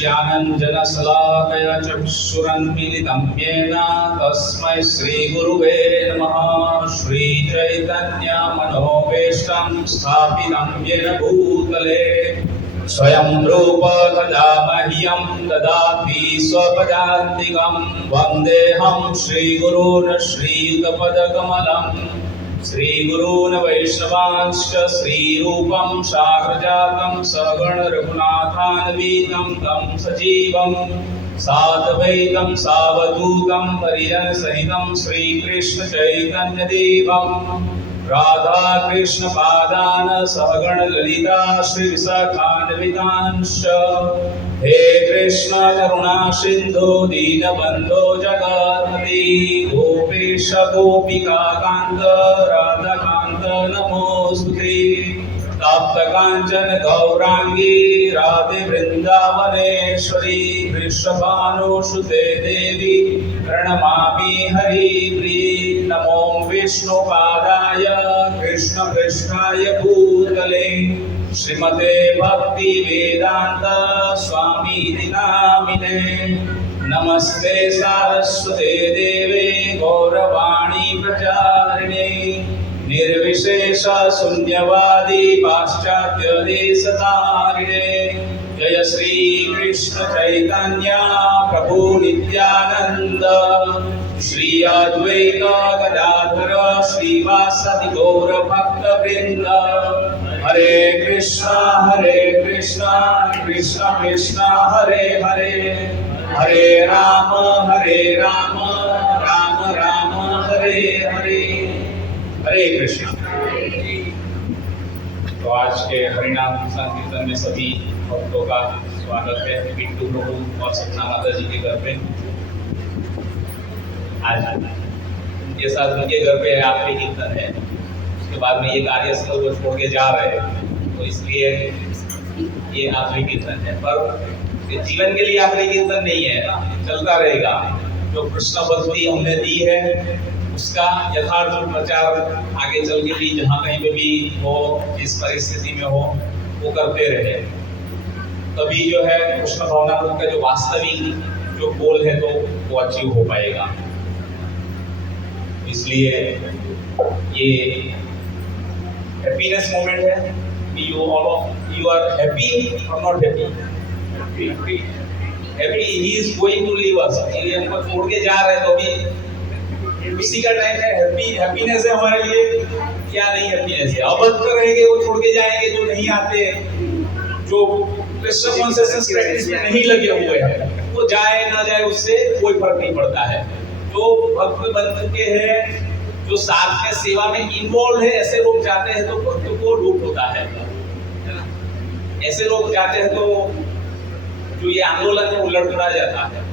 ज्ञानञ्जनशलाकया चक्षुरुन्मीलितं येन तस्मै श्रीगुरुवे नमः। श्रीचैतन्यमनोभीष्टं स्थापितं येन भूतले स्वयं रूप तदा मह्यं ददाति स्वपदान्तिकं। वन्देऽहं श्रीगुरून् श्रीयुतपदकमलम् श्रीगुरून् वैष्णवांश्च श्रीरूपं साग्रजातं सगण रघुनाथान्वितं तं सजीवं साद्वैतं सावधूतं परिजनसहितं श्रीकृष्ण चैतन्यदेवं राधा कृष्ण पादान् सहगण ललिता श्रीविशाखान्वितांश्च। हे कृष्ण करुणा सिन्धु दीनबन्धो जगत्पते गोपेश गोपिका कान्त राधाकान्त नमोऽस्तुते। तप्त काञ्चन गौराङ्गी राधे वृन्दावनेश्वरी वृषभानुसुते देवी प्रणमामि हरिप्रिये। नमो विष्णुपादाय कृष्णपृष्ठाय भूतले श्रीमते भक्ति वेदांत स्वामी नामिने। नमस्ते सारस्वते देवे गौरवाणी प्रचारिणे निर्विशेष शून्यवादी पाश्चात्य देशतारिणे। जय श्री कृष्ण चैतन्य प्रभु नित्यानंद श्री अद्वैत गदाधर श्रीवासदि गौर भक्त वृंद। हरे कृष्णा कृष्ण कृष्ण हरे हरे हरे राम राम राम हरे हरे। हरे कृष्ण। तो आज के हरिनाम संकीर्तन में सभी भक्तों का स्वागत है। बिट्टू प्रभु और सपना माता जी के घर पे आज उनके साथ उनके घर पे आखिरी कीर्तन है। उसके बाद में ये कार्यस्थल को छोड़ के जा रहे हैं, तो इसलिए ये आखिरी कीर्तन है। पर जीवन के लिए आखिरी कीर्तन नहीं है, चलता रहेगा। जो कृष्ण भक्ति हमने दी है उसका यथार्थ प्रचार आगे चल के भी जहाँ कहीं पे भी हो, जिस परिस्थिति में हो, वो करते रहे। तभी जो है कृष्ण भावनामृत का जो वास्तविक जो गोल है तो वो अचीव हो पाएगा। इसलिए ये हैप्पीनेस मोमेंट है कि यू आर हैप्पी और not happy. Happy he is going to leave us, ये हमको छोड़ के जा रहे हैं तो भी उसी का टाइम है। हैप्पीनेस है हमारे लिए क्या नहीं हैप्पीनेस है। अभक्त रहेंगे वो छोड़ के जाएंगे, जो नहीं आते, जो कृष्ण कॉन्शियसनेस प्रैक्टिस में नहीं लगे हुए हैं, वो जाए ना जाए उससे कोई फर्क नहीं पड़ता है। जो भक्त बन चुके हैं, जो साथ में सेवा में इन्वॉल्व है, ऐसे लोग जाते हैं तो भक्त को दुख होता है। ऐसे लोग जाते हैं तो जो ये आंदोलन है वो लड़खड़ा जाता है।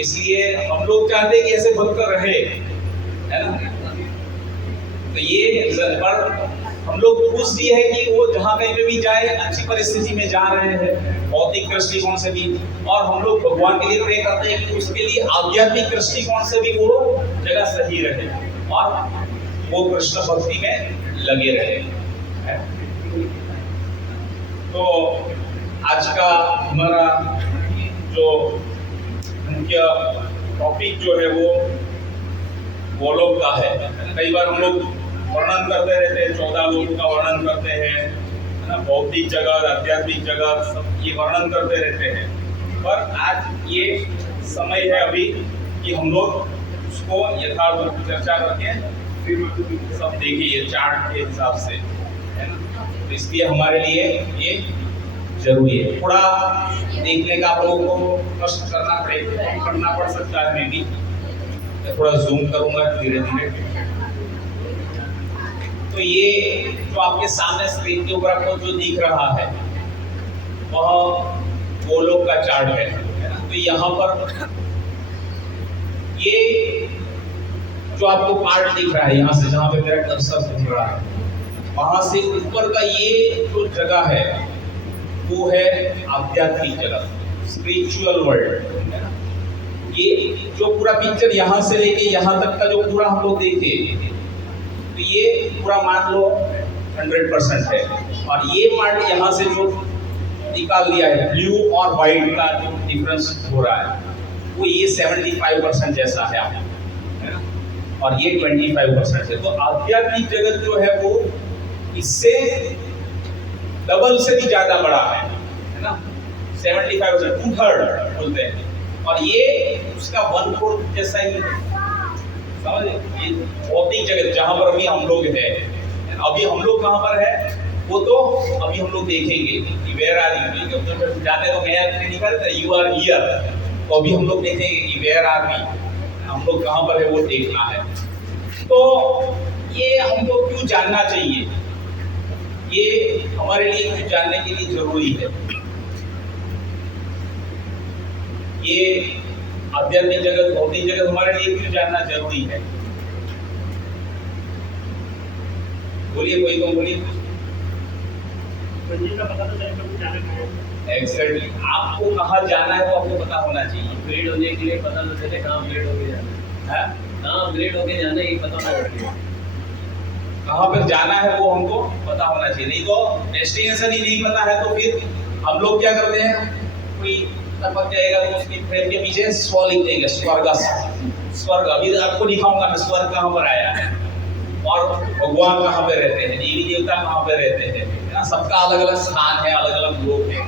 इसलिए हम लोग चाहते हैं कि ऐसे भक्त रहे, है ना। तो ये पर हम लोग खुश भी है कि वो जहाँ कहीं पे भी जाए अच्छी परिस्थिति में जा रहे हैं, भौतिक दृष्टिकोण से भी, और हम लोग भगवान के लिए प्रे करते हैं कि उसके लिए आध्यात्मिक दृष्टिकोण से भी वो जगह सही रहे और वो कृष्ण भक्ति में लगे रहे। तो आज का हमारा जो मुख्य टॉपिक जो है वो गोलोक का है। कई बार हम लोग वर्णन करते रहते हैं, 14 लोगों का वर्णन करते हैं, है ना, भौतिक जगत, आध्यात्मिक जगत, सब ये वर्णन करते रहते हैं। पर आज ये समय है अभी कि हम लोग उसको यथार्थ चर्चा करके सब देखिए चार्ट के हिसाब से, है ना। तो इसलिए हमारे लिए ये जरूरी है। थोड़ा देखने का आप लोगों को कष्ट करना पड़ सकता है। मैं भी थोड़ा जूम करूंगा धीरे धीरे। तो ये जो आपके सामने स्क्रीन के ऊपर आपको जो दिख रहा है वह गोलोक का चार्ट है ना। तो यहाँ पर ये जो आपको पार्ट दिख रहा है, यहाँ से जहाँ पे मेरा कर्सर घूम रहा है, वहां से ऊपर का ये जो जगह है वो है आध्यात्मिक जगत, स्पिरिचुअल वर्ल्ड। ये जो पूरा पिक्चर यहाँ से लेके यहाँ तक का जो पूरा हम लोग देखे, तो ये पूरा मान लो 100% है। और ये पार्ट यहाँ से जो निकाल दिया है, ब्लू और व्हाइट का जो डिफरेंस हो रहा है, वो ये 75% जैसा है, और ये 25% है। तो आध्यात्मिक जगत जो है वो इससे डबल से भी ज्यादा बड़ा है ना। 75% 2/3 बोलते हैं, और ये उसका 1/4 जैसा ही समझ। ये भौतिक जगत जहां पर अभी हम लोग हैं, अभी हम लोग कहां पर है वो तो अभी हम लोग देखेंगे कि वेयर आर यू। जाते तो मैं निकल यू आर हियर, तो अभी हम लोग देखेंगे कि वेयर आर वी, हम लोग कहां पर है वो देखना है। तो ये हमको क्यों जानना चाहिए, ये हमारे लिए कुछ जानने के लिए जरूरी है। ये आध्यात्मिक जगत, भौतिक जगत हमारे लिए क्यों जानना जरूरी है? बोलिए, कोई तो बोलिए। एग्जैक्टली, आपको कहाँ जाना है वो आपको पता होना चाहिए। अपग्रेड होने के लिए पता तो चले कहाँ अपग्रेड होके जाना है, कहाँ अपग्रेड होके जाना है ये पता होना चाहिए। कहाँ पर जाना है वो हमको पता होना चाहिए। नहीं तो डेस्टिनेशन ही नहीं पता है तो फिर हम लोग क्या करते हैं, कोई टपक जाएगा तो उसकी फ्रेम के पीछे स्व लिख देंगे, स्वर्ग। स्वर्ग अभी आपको दिखाऊंगा मैं, स्वर्ग कहाँ पर आया है और भगवान कहाँ पे रहते हैं, देवी देवता कहाँ पे रहते हैं, है ना। सबका अलग अलग स्थान है, अलग अलग लोग हैं।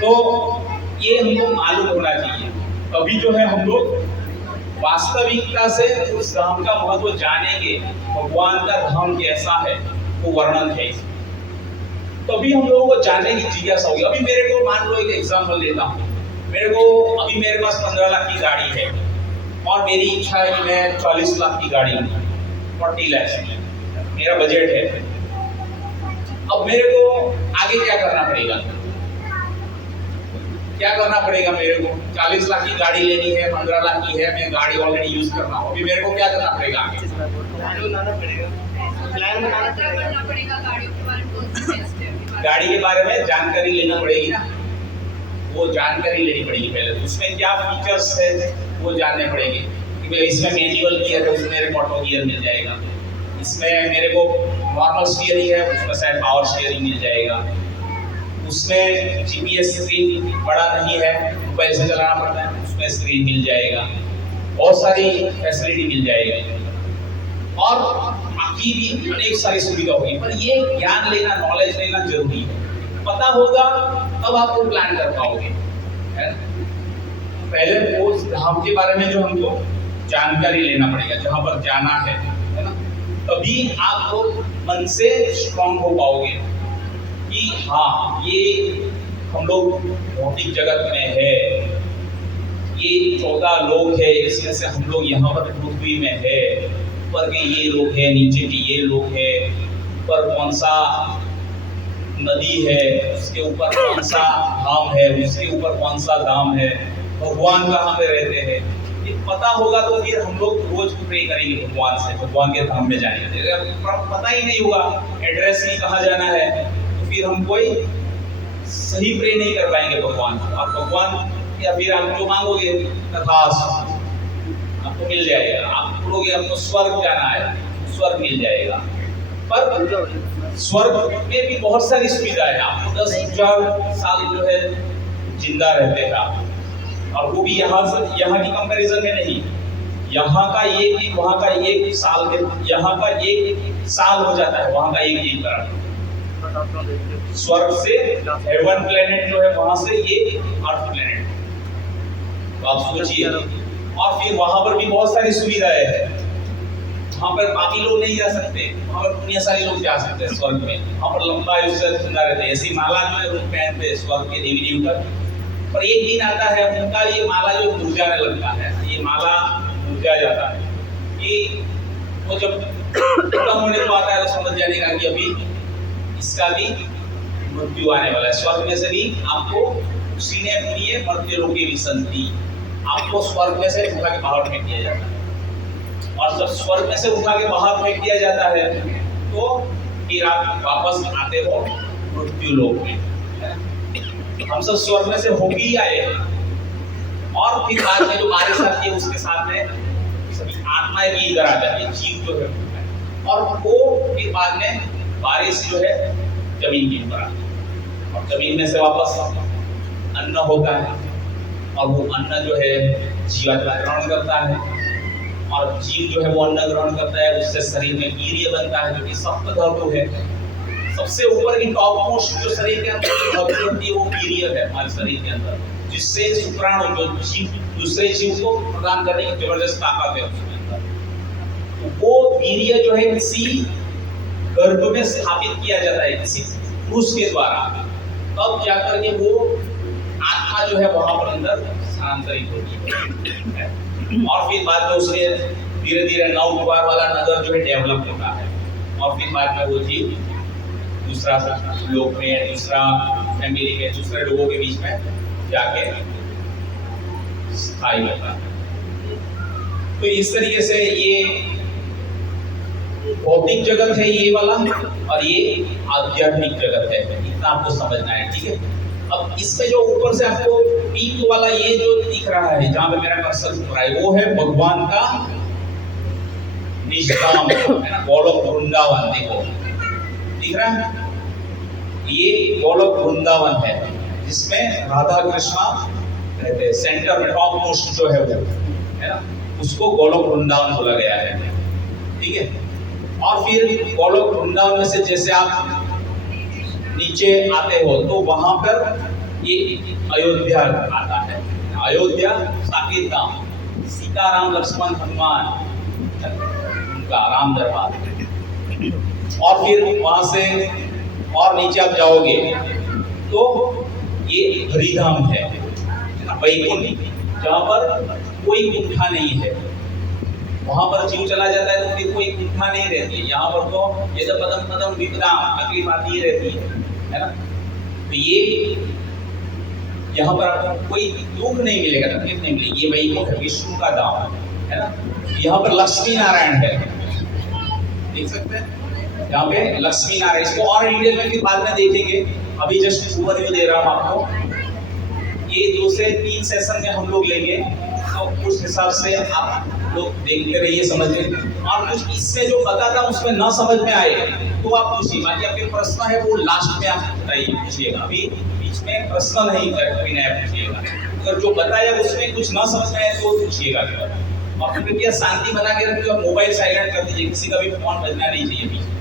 तो ये हमको मालूम होना चाहिए, तभी जो है हम लोग वास्तविकता से उस धाम का महत्व जानेंगे। भगवान का धाम कैसा है वो वर्णन है, तभी हम लोगों को जानने की जिज्ञासा होगी। अभी मेरे को मान लो एक एग्जांपल देता हूँ, अभी मेरे पास 15 लाख की गाड़ी है और मेरी इच्छा है कि मैं 40 लाख की गाड़ी लूं, 40 लाख मेरा बजट है। अब मेरे को आगे क्या करना पड़ेगा, मेरे को 40 लाख की गाड़ी लेनी है, 15 लाख की है, मैं गाड़ी ऑलरेडी यूज कर रहा हूँ। अभी मेरे को क्या करना पड़ेगा, गाड़ी के बारे में जानकारी लेनी पड़ेगी ना। वो जानकारी लेनी पड़ेगी पहले, तो उसमें क्या फीचर्स है वो जानने पड़ेंगे कि इसमें मैनुअल गियर है, उसमें मेरे को ऑटो गियर मिल जाएगा। इसमें मेरे को नॉर्मल स्टीयरिंग है, उसमें शायद पावर स्टीयरिंग मिल जाएगा। उसमें जीपीएस स्क्रीन बड़ा नहीं है, मोबाइल से चलाना पड़ता है, उसमें स्क्रीन मिल जाएगा। बहुत सारी फैसिलिटी मिल जाएगी और बाकी भी अनेक सारी सुविधा होगी। पर ये ज्ञान लेना, नॉलेज लेना जरूरी है। पता होगा तब आप वो प्लान कर पाओगे, है ना? पहले वो धाम के बारे में जो हमको जानकारी लेना पड़ेगा, जहाँ पर जाना है ना? तभी आप लोग मन से स्ट्रांग हो पाओगे कि हाँ, ये हम लोग भौतिक जगत में है, ये 14 लोग है, इसमें से हम लोग यहाँ पर पृथ्वी में है, ऊपर के ये लोग है, नीचे के ये लोग है, ऊपर कौन सा नदी है, उसके ऊपर कौन सा धाम है, उसके ऊपर कौन सा धाम है, भगवान कहाँ पे रहते हैं। ये पता होगा तो फिर हम लोग रोज प्रे करेंगे भगवान से, भगवान के धाम में जाएंगे। अगर पता ही नहीं होगा, एड्रेस नहीं कहाँ जाना है, तो फिर हम कोई सही प्रे नहीं कर पाएंगे भगवान को। और भगवान या फिर आप जो मांगोगे तथास्तु आपको मिल जाएगा। आप बोलोगे हमको स्वर्ग जाना है, स्वर्ग मिल जाएगा। पर स्वर्ग में भी बहुत सारी सुविधा है। आपको 10,000 साल जो है जिंदा रहते हैं आप, और वो भी यहाँ की कंपैरिजन में नहीं। यहाँ का एक वहाँ का एक साल में, यहाँ का एक साल हो जाता है वहाँ का एक दिन का। स्वर्ग से हेवन प्लेनेट जो है, वहां से ये अर्थ प्लेनेट, तो आप सोचिए। और फिर वहां पर भी बहुत सारी सुविधाएं हैं। वहां पर बाकी लोग नहीं जा सकते, वहां पर पुण्यशाली लोग जा सकते हैं स्वर्ग में। वहां पर लंबा आयु से जिंदा रहते हैं। ऐसी माला जो है लोग पहनते हैं स्वर्ग के देवी देवता। पर एक दिन आता है उनका ये माला जो मुरझाने लगता है, ये माला मुरझा जाता है कि वो जब खत्म होने को आता है तो समझ जाने का कि अभी इसका भी मृत्यु आने वाला है। स्वर्ग में से भी आपको उसी ने प्रिय मर्त्य लोके विसंति, आपको स्वर्ग में से उठा के बाहर फेंक दिया जाता है। और जब स्वर्ग में से उठा के बाहर फेंक दिया जाता है तो फिर आप वापस आते हो मृत्यु लोक में। हम सब स्वर्ग में से होके ही आए हैं। और फिर बाद में जो बारिश आती है उसके साथ में सभी आत्माएं भी इधर आ जाती है, जीव जो है। और वो फिर बाद में बारिश जो है जमीन के ऊपर आती है, और जमीन में से वापस अन्न होता है, और वो अन्न जो है जीवात्मा ग्रहण करता है, और जीव जो है वो अन्न ग्रहण करता है, उससे शरीर में वीर्य बनता है, जो कि सप्त धातु है। सबसे ऊपर की टॉप मोस्ट जो शरीर के अंदर धातु होती है वो वीर्य है हमारे शरीर के अंदर, जिससे शुक्राणु जो जीव दूसरे जीव को प्रदान करने की जबरदस्त ताकत है उसके अंदर। तो वो वीर्य जो है किसी गर्भ में स्थापित किया जाता है किसी पुरुष के द्वारा, तब जाकर के वो आत्मा जो है वहां पर अंदर स्थानांतरित होती है। और फिर बाद में उसके धीरे धीरे 9 द्वार वाला नगर जो है डेवलप होता है, और फिर बाद में वो जीव दूसरा लोक में, दूसरा फैमिली के दूसरे लोगों के बीच में जाके स्थायी होता है। तो इस तरीके से ये भौतिक जगत है ये वाला, और ये आध्यात्मिक जगत है, इतना आपको समझना है, ठीक है। अब इसमें जो ऊपर से आपको पीक वाला ये जो दिख रहा है, जहां पे मेरा कर्सर घूम रहा है, वो है भगवान का निज धाम, है ना, गोलोक वृंदावन। देखो दिख रहा है, ये गोलोक वृंदावन है, जिसमें राधा कृष्णा रहते हैं। सेंटर में टॉप मोस्ट जो है वो, है ना, उसको गोलोक वृंदावन बोला गया है, ठीक है। और फिर गोलोक वृंदावन में से जैसे आप नीचे आते हो तो वहां पर ये अयोध्या आता है। अयोध्या साकेत धाम, सीता राम लक्ष्मण हनुमान उनका राम दरबार। और फिर वहां से और नीचे आप जाओगे तो ये हरिधाम है, वैकुंठ, जहां पर कोई कुंठा नहीं है। वहां पर जीव चला जाता है तो फिर कोई कुंठा नहीं रहती है। यहाँ पर तो ये जब पदम पदम विपदा तकलीफ आती ही रहती है ना। तो ये यहाँ पर आपको कोई दुख नहीं मिलेगा, तकलीफ नहीं मिलेगी। ये वैकुंठ है, विष्णु का धाम है ना। यहाँ पर लक्ष्मी नारायण है, देख सकते हैं यहाँ पे लक्ष्मी नारायण। इसको और डिटेल में फिर बाद में देखेंगे, अभी जस्ट ओवरव्यू दे रहा हूँ आपको। ये 2 से 3 सेशन में हम लोग लेंगे तो उस हिसाब से आप लोग देखते रहिए, समझिए। और कुछ इससे जो बताता उसमें ना समझ में आए तो आप पूछिए, बाकी आपके प्रश्न है वो लास्ट में आप बताइए, पूछिएगा। अभी बीच में प्रश्न नहीं कोई नया पूछिएगा। अगर जो बताया उसमें कुछ ना समझ में आए तो पूछिएगा। और फिर कृपया शांति बना के रखिए और मोबाइल साइलेंट कर दीजिए, किसी का भी फोन बजना नहीं चाहिए बीच में।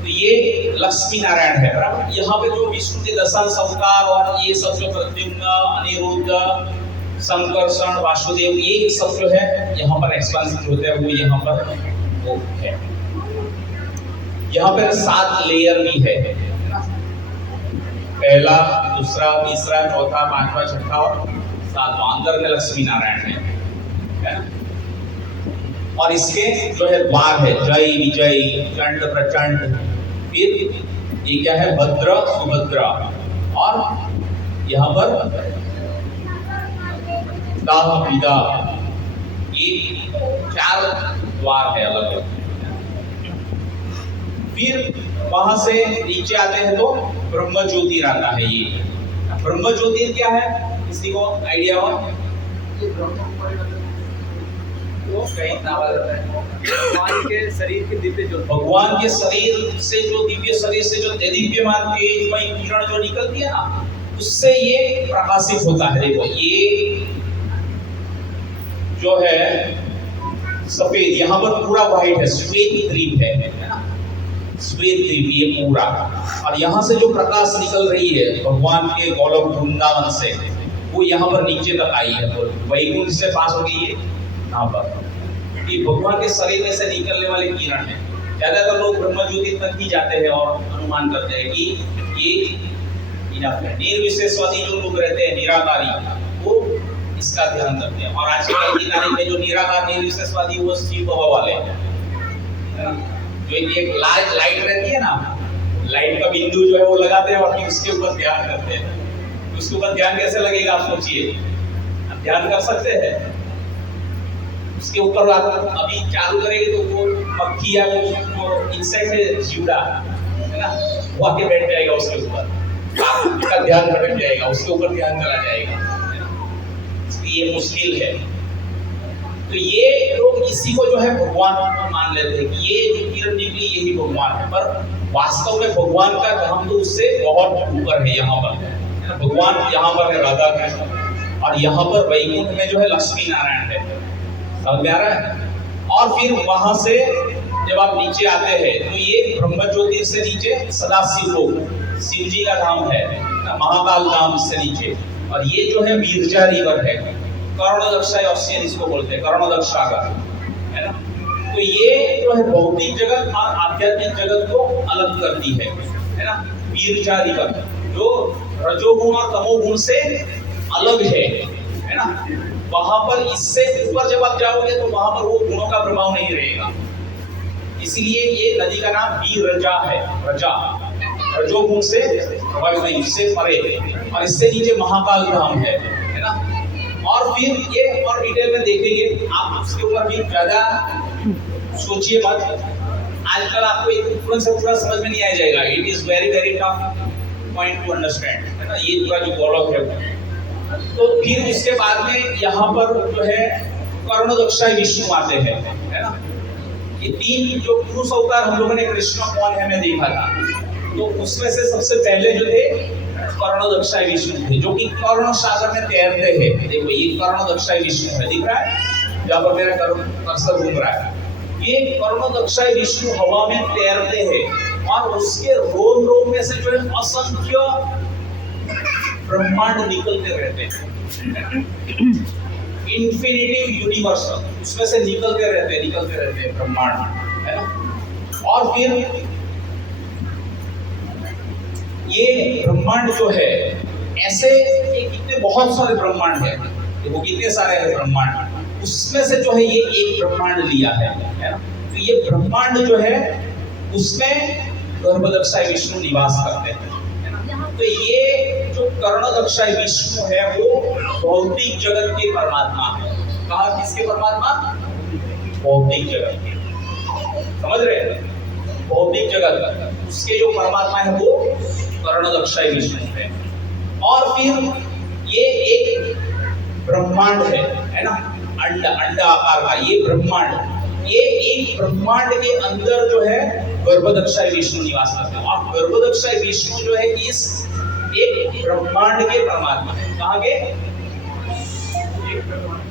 तो ये लक्ष्मी नारायण है, बराबर। यहाँ पे जो विष्णु के दशांश अवतार और ये सब जो प्रद्युम्न, अनिरुद्ध, संकर्षण, वासुदेव, ये सब जो है यहाँ पर एक्सपेंशन होते हैं, वो यहाँ पर वो है। यहाँ पर 7 लेयर भी है, पहला, दूसरा, तीसरा, चौथा, पांचवा, छठा और 7वां अंदर में लक्ष्मी नारायण है ना। और इसके जो है द्वार है, जय, विजय, चंड, प्रचंड, फिर ये क्या है, भद्र, सुभद्रा, और यहाँ पर दाह, विदा, ये 4 द्वार है अलग अलग। फिर वहां से नीचे आते हैं तो ब्रह्म ज्योतिर आता है। ये ब्रह्म ज्योतिर क्या है, किसी को आइडिया हो? भगवान के शरीर के दिव्य ज्योति, भगवान के शरीर से जो दिव्य शरीर से जो देदीप्यमान तेजमय किरण जो निकलती है ना, उससे ये प्रकाशित होता है। देखो ये जो है सफेद, यहाँ पर पूरा व्हाइट है, श्वेत द्वीप है ना, श्वेत द्वीप ये पूरा। और यहाँ से जो प्रकाश निकल रही है भगवान के गोलोक वृंदावन से, वो यहाँ पर नीचे तक आई है, तो वैकुंठ से पास हो गई है यहाँ पर। ये भगवान के शरीर में से निकलने वाले किरण है। ज्यादातर लोग ब्रह्म ज्योति तक ही जाते हैं और अनुमान करते हैं कि ये निर्विशेषवादी जो लोग रहते हैं, निराकारी, वो इसका ध्यान करते हैं। और आजकल की तारीख में जो निराकार निर्विशेषवादी वो शिव बाबा वाले हैं, जो एक लाइट रहती है ना, लाइट का बिंदु जो है वो लगाते हैं और फिर उसके ऊपर ध्यान करते हैं। उसके ऊपर ध्यान कैसे लगेगा आप सोचिए, आप ध्यान कर सकते हैं? उसके ऊपर आप अभी चालू करेंगे तो वो मक्खी या वो इंसेक्ट है, जीवड़ा है ना, वो आके बैठ जाएगा उसके ऊपर, आपका ध्यान भटक जाएगा, उसके ऊपर ध्यान चला जाएगा। ये मुश्किल है। तो ये लोग इसी को जो है भगवान मान लेते हैं कि ये जो किरण निकली यही भगवान है, पर वास्तव में भगवान का धाम तो उससे बहुत ऊपर है। यहाँ पर भगवान यहाँ पर है राधा कृष्ण, और यहाँ पर वैकुंठ में जो है लक्ष्मी नारायण है। समझ में आ रहा है? और फिर वहां से जब आप नीचे आते हैं तो ये ब्रह्म ज्योतिर से नीचे सदाशिव लोग, शिव जी का धाम है, महाकाल धाम से नीचे। और ये जो है वीरजा रिवर है, कर्णदक्षा ऑक्सीजन इसको बोलते हैं, कर्णदक्षा का है ना। तो ये जो है भौतिक जगत और आध्यात्मिक जगत को अलग करती है ना। वीरजा रिवर जो रजोगुण और तमोगुण से अलग है ना। वहां पर इससे ऊपर जब आप जाओगे तो वहां पर वो गुणों का प्रभाव नहीं रहेगा। इसलिए ये नदी का नाम वीरजा है। रजा रजोगुण से प्रभावित नहीं, इससे परे, और इससे नीचे महाकाल धाम है ना। और फिर ये और डिटेल में देखेंगे आप, उसके ऊपर भी ज्यादा सोचिए मत। आजकल आपको एक तुरंत से पूरा समझ में नहीं आ जाएगा। It is very very tough point two understand, है ना। ये पूरा जो गोलोक है। तो फिर उसके बाद में यहाँ पर जो है कर्णदक्षा विष्णु आते हैं, है ना। ये 3 जो पुरुष अवतार हम लोगों ने कृष्ण कौन है में देखा था, तो उसमें से सबसे पहले जो थे कर्णदक्षा विष्णु थे, जो कि कर्ण सागर में तैरते हैं। देखो ये कर्णदक्षा विष्णु है, दिख रहा है जहाँ पर मेरा कर्सर घूम रहा है। ये कर्णदक्षा विष्णु हवा में तैरते हैं और उसके रोम रोम में से जो है असंख्य ब्रह्मांड निकलते रहते हैं। इन्फिनिटी यूनिवर्सल, उसमें से निकलते रहते हैं ब्रह्मांड, है ना। और फिर ये ब्रह्मांड जो है ऐसे कितने बहुत सारे ब्रह्मांड है, देखो कितने सारे हैं ब्रह्मांड, उसमें से जो है ये एक ब्रह्मांड लिया है ना। तो ये ब्रह्मांड जो है उसमें गर्भदक्षा विष्णु निवास करते हैं। तो ये जो कर्णदक्षा विष्णु है वो भौतिक जगत के परमात्मा है। कहा किसके परमात्मा? भौतिक जगत के, समझ रहे हैं? भौतिक जगत उसके जो परमात्मा है वो कर्णदक्षा विष्णु है। और फिर ये एक ब्रह्मांड है ना, अंडा आकार का ये ब्रह्मांड, ये एक ब्रह्मांड के अंदर जो है गर्भदक्षाई विष्णु निवास करते हैं। और गर्भदक्षाई विष्णु जो है इस एक ब्रह्मांड के परमात्मा है। कहाँ के?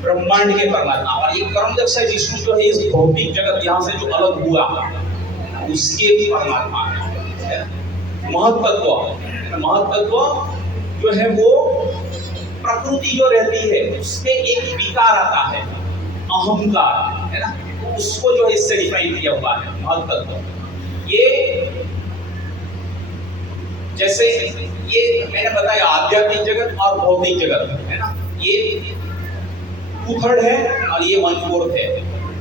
ब्रह्मांड के परमात्मा। और ये कर्मदक्षाई विष्णु जो है इस भौतिक जगत यहाँ से जो अलग हुआ उसके परमात्मा है। महत्त्व जो है वो प्रकृति जो रहती है उसमें एक विकार आता है, अहंकार है ना, उसको जो है इससे डिफाइन किया हुआ है महत्त्व। ये जैसे ये मैंने बताया आध्यात्मिक जगत और भौतिक जगत है ना, ये 2/3 है और ये 1/4 है।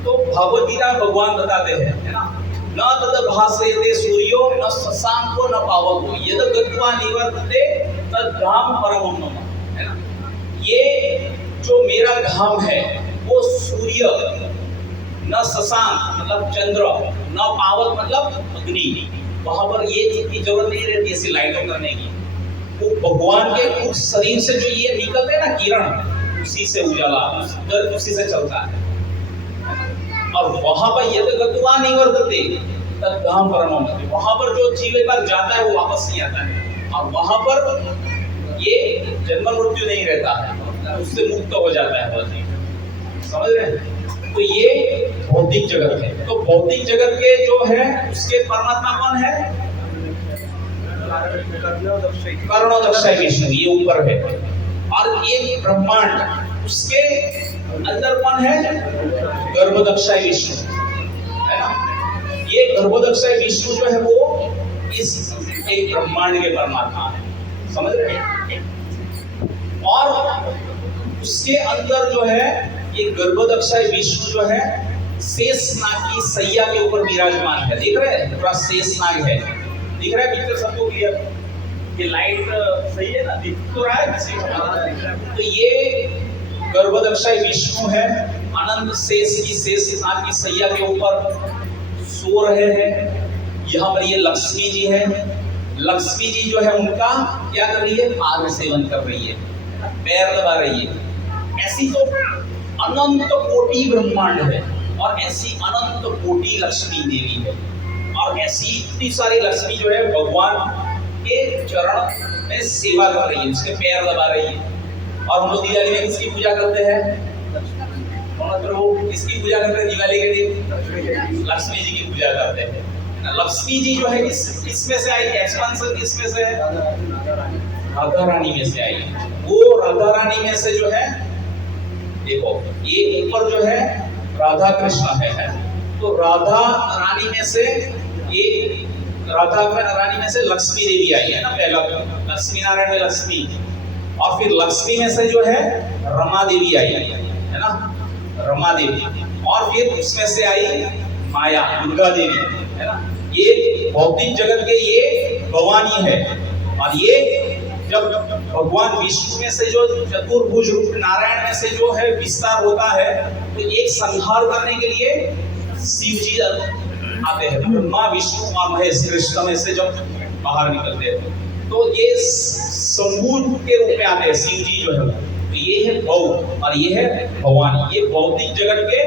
तो भगवद गीता भगवान बताते हैं है ना, न तद भासयते सूर्यो न शशांको न पावको यद गत्वा निवर्तते तद धाम परमं मम, है ना। ये जो मेरा धाम है वो सूर्य न शशांक मतलब चंद्र, न पावक मतलब अग्नि, वहां पर ये चीज की जरूरत नहीं रहती ऐसी लाइटों करने की। वो भगवान के कुछ शरीर से जो ये निकलते हैं ना किरण, उसी से उजाला उसी से चलता है। और वहां पर यद गत्वा निवर्तते तद धाम परमं मम, वहां पर जो जीव एक बार जाता है वो वापस नहीं आता है। और वहां पर ये जन्म मृत्यु नहीं रहता है, उससे मुक्त हो जाता है वो जीव। समझ रहे हैं? तो ये भौतिक जगत है। तो भौतिक जगत के जो है उसके परमात्मा कौन है? कर्णोदक्षाई विष्णु, ये ऊपर है। और ये ब्रह्मांड उसके अंदर कौन है? गर्भदक्षाई विष्णु, है ना। ये गर्भदक्षाई विष्णु जो है वो इस एक ब्रह्मांड के परमात्मा है। समझ रहे हैं? और उसके अंदर जो है ये गर्भदक्षाई विष्णु जो है शेषनाग की सैया के ऊपर विराजमान है। देख रहे हैं? पूरा शेषनाग है, दिख रहा है पिक्चर सबको क्लियर? ये लाइट सही है ना, दिख तो रहा है किसी को? तो ये गर्भदक्षाई विष्णु है, अनंत शेष की शेषनाग की सैया के ऊपर सो रहे हैं। यहाँ पर ये लक्ष्मी जी है। लक्ष्मी जी जो है उनका क्या कर रही है? पाद सेवन कर रही है, पैर दबा रही है। ऐसी तो अनंत कोटि ब्रह्मांड है और ऐसी अनंत कोटि लक्ष्मी देवी है। और ऐसी इतनी सारी लक्ष्मी जो है भगवान के चरण में सेवा कर रही है, उसके पैर दबा रही है। और हम लोग दिवाली में किसकी पूजा करते हैं? किसकी पूजा करते हैं दिवाली के दिन? लक्ष्मी जी की पूजा करते हैं। लक्ष्मी जी जो है किसमें से आई? एक्सपेंशन किसमें से है? राधा रानी में से आई। वो राधा रानी में से जो है देखो ये ऊपर जो है राधा कृष्ण है, तो राधा रानी में से ये राधा रानी में से लक्ष्मी देवी आई है ना। पहला लक्ष्मी नारायण में लक्ष्मी, और फिर लक्ष्मी में से जो है रमा देवी आई है ना, रमा देवी। और फिर उसमें से आई माया, दुर्गा देवी, है ना। ये भौतिक जगत के ये भवानी है। और ये जब भगवान विष्णु में से जो चतुर्भुज रूप नारायण में से जो है विस्तार होता है, तो एक संहार करने के लिए शिव जी आते हैं। ब्रह्मा विष्णु और महेश कृष्ण में से जब बाहर निकलते हैं तो ये शंभु के रूप में आते हैं शिव जी जो है। तो ये है भौ और ये है भवानी। ये भौतिक जगत के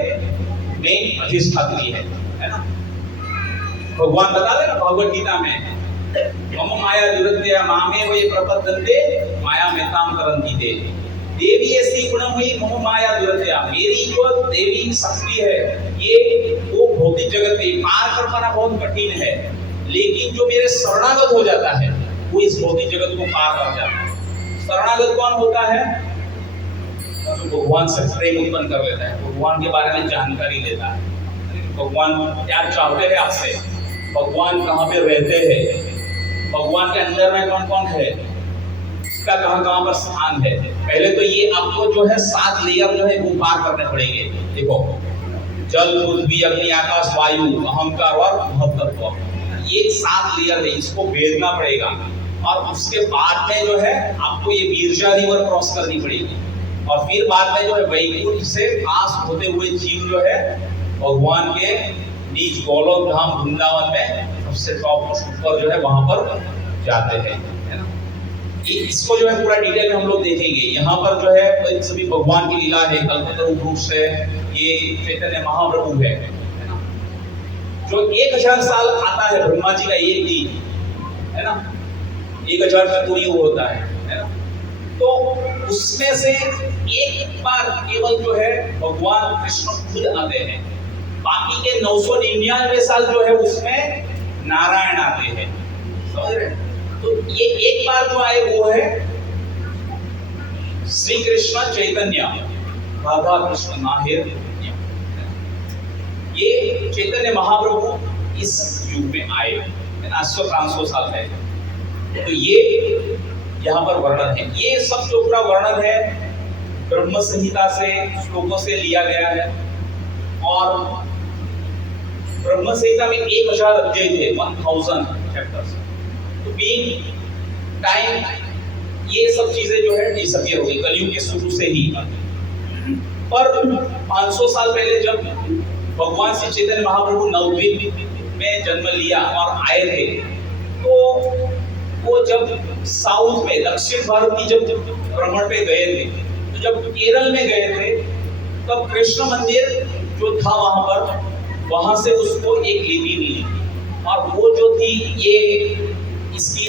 मेन अधिष्ठात्री है ना। भगवान बता दे ना भगवद गीता में, मम माया दुरत्या मामे वे प्रपद्यन्ते माया मेताम करन्ति ते। देवी ऐसी गुण हुई मम माया दुरत्या, मेरी जो देवी शक्ति है ये वो भौतिक जगत में पार कर पाना बहुत कठिन है, लेकिन जो मेरे शरणागत हो जाता है वो इस भौतिक जगत को पार कर जाता है। शरणागत कौन होता है? जो भगवान से प्रेम उत्पन्न कर लेता है, भगवान के बारे में जानकारी लेता है। भगवान क्या चाहते हैं आपसे, भगवान कहाँ पे रहते हैं, भगवान के अंदर में कौन कौन है, इसका कहाँ कहाँ पर स्थान है। पहले तो ये आपको जो है 7 लेयर जो है वो पार करने पड़ेंगे। देखो जल, पृथ्वी, अग्नि, आकाश, वायु, अहंकार और महत्त्व, ये 7 लेयर है, इसको भेदना पड़ेगा। और उसके बाद में जो है आपको ये वीरजा रिवर क्रॉस करनी पड़ेगी। और फिर बाद में जो है वैकुंठ से पास होते हुए जीव जो है भगवान के निज गोलोक धाम वृंदावन में सबसे टॉप ऊपर जो है वहां पर जाते हैं, है ना। इसको जो है पूरा डिटेल में हम लोग देखेंगे। यहाँ पर जो है सभी भगवान की लीला है, कल्पतरु वृक्ष है, ये चैतन्य महाप्रभु है ना, जो 1000 साल आता है ब्रह्मा जी का एक दिन, है ना, 1000 चतुर्युग होता है ना। तो उसमें से एक बार केवल जो है भगवान कृष्ण खुद आते हैं, बाकी के 999 साल जो है उसमें नारायण आते हैं, समझ रहे हैं। तो ये एक बार जो आए वो है श्री कृष्ण चैतन्य, राधा कृष्ण माहिर, ये चैतन्य महाप्रभु इस युग में आए 800-500 साल पहले। तो ये यहाँ पर वर्णन है, ये सब जो पूरा वर्णन है ब्रह्म संहिता से श्लोकों से लिया गया है। और ब्रह्म संहिता में 1000 अध्याय थे, 1000 चैप्टर्स। तो बीइंग टाइम ये सब चीजें जो है डिसअपियर हो गई कलयुग के शुरू से ही। पर 500 साल पहले जब भगवान श्री चैतन्य महाप्रभु नवद्वीप में जन्म लिया और आए थे, तो वो जब साउथ में दक्षिण भारत की जब भ्रमण पे गए थे, तो जब केरल में गए थे तब कृष्ण मंदिर जो था वहां पर, वहां से उसको एक लिपि मिली और वो जो थी ये इसकी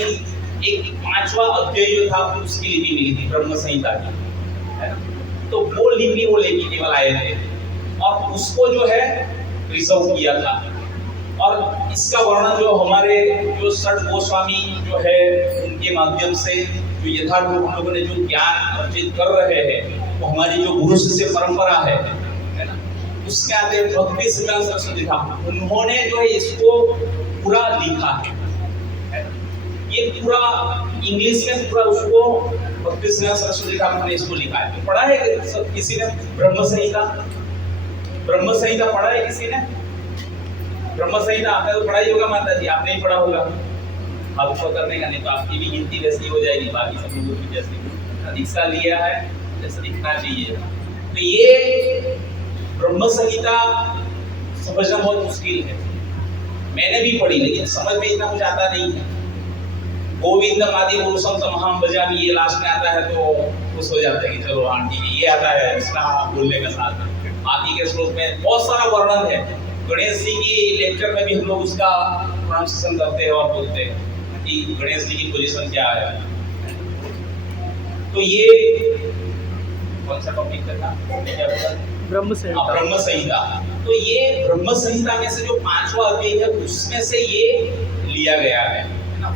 एक 5वां अध्याय जो था उसकी लिपि मिली थी ब्रह्म संहिता की, है ना। तो वो लिपि वो लेके केवल आए थे और उसको जो है प्रिजर्व किया था। और इसका वर्णन जो हमारे जो षट गोस्वामी जो है उनके माध्यम से जो यथार्थ हम लोगों ने जो ज्ञान अर्जित कर रहे हैं, वो हमारी जो गुरु शिष्य परंपरा है ना, उसके आगे भक्ति सिद्धांत सरस्वती था, उन्होंने जो है इसको पूरा लिखा है। ये पूरा इंग्लिश में पूरा उसको भक्ति सिद्धांत सरस्वती ठाकुर ने इसको लिखा है। पढ़ा है किसी ने ब्रह्म संहिता? ब्रह्म संहिता पढ़ा है किसी ने? ब्रह्म संहिता आपने तो पढ़ा ही होगा माता जी, आपने ही पढ़ा होगा। आप उसको करने का नहीं तो आपकी भी गिनती वैसी हो जाएगी, बाकी सब लोगों की जैसी दीक्षा लिया है जैसे दिखना चाहिए। तो ये ब्रह्म संहिता समझना बहुत मुश्किल है, मैंने भी पढ़ी लेकिन समझ में इतना कुछ आता नहीं है। गोविंदम आदि पुरुषम तमहम भजामि ये लास्ट में आता है तो खुश हो जाते हैं कि चलो हाँ ठीक है, ये आता है इसका बोलने का साथ है। बाकी के श्लोक में बहुत सारा वर्णन है। गणेश जी की लेक्चर में भी हम लोग उसका प्रोनाउंसिएशन करते हैं और बोलते हैं कि गणेश जी की पोजीशन क्या है। तो ये कौन सा टॉपिक था? ब्रह्म संहिता। ब्रह्म संहिता। तो ये ब्रह्म संहिता में से जो 5वां अध्याय है उसमें से ये लिया गया है,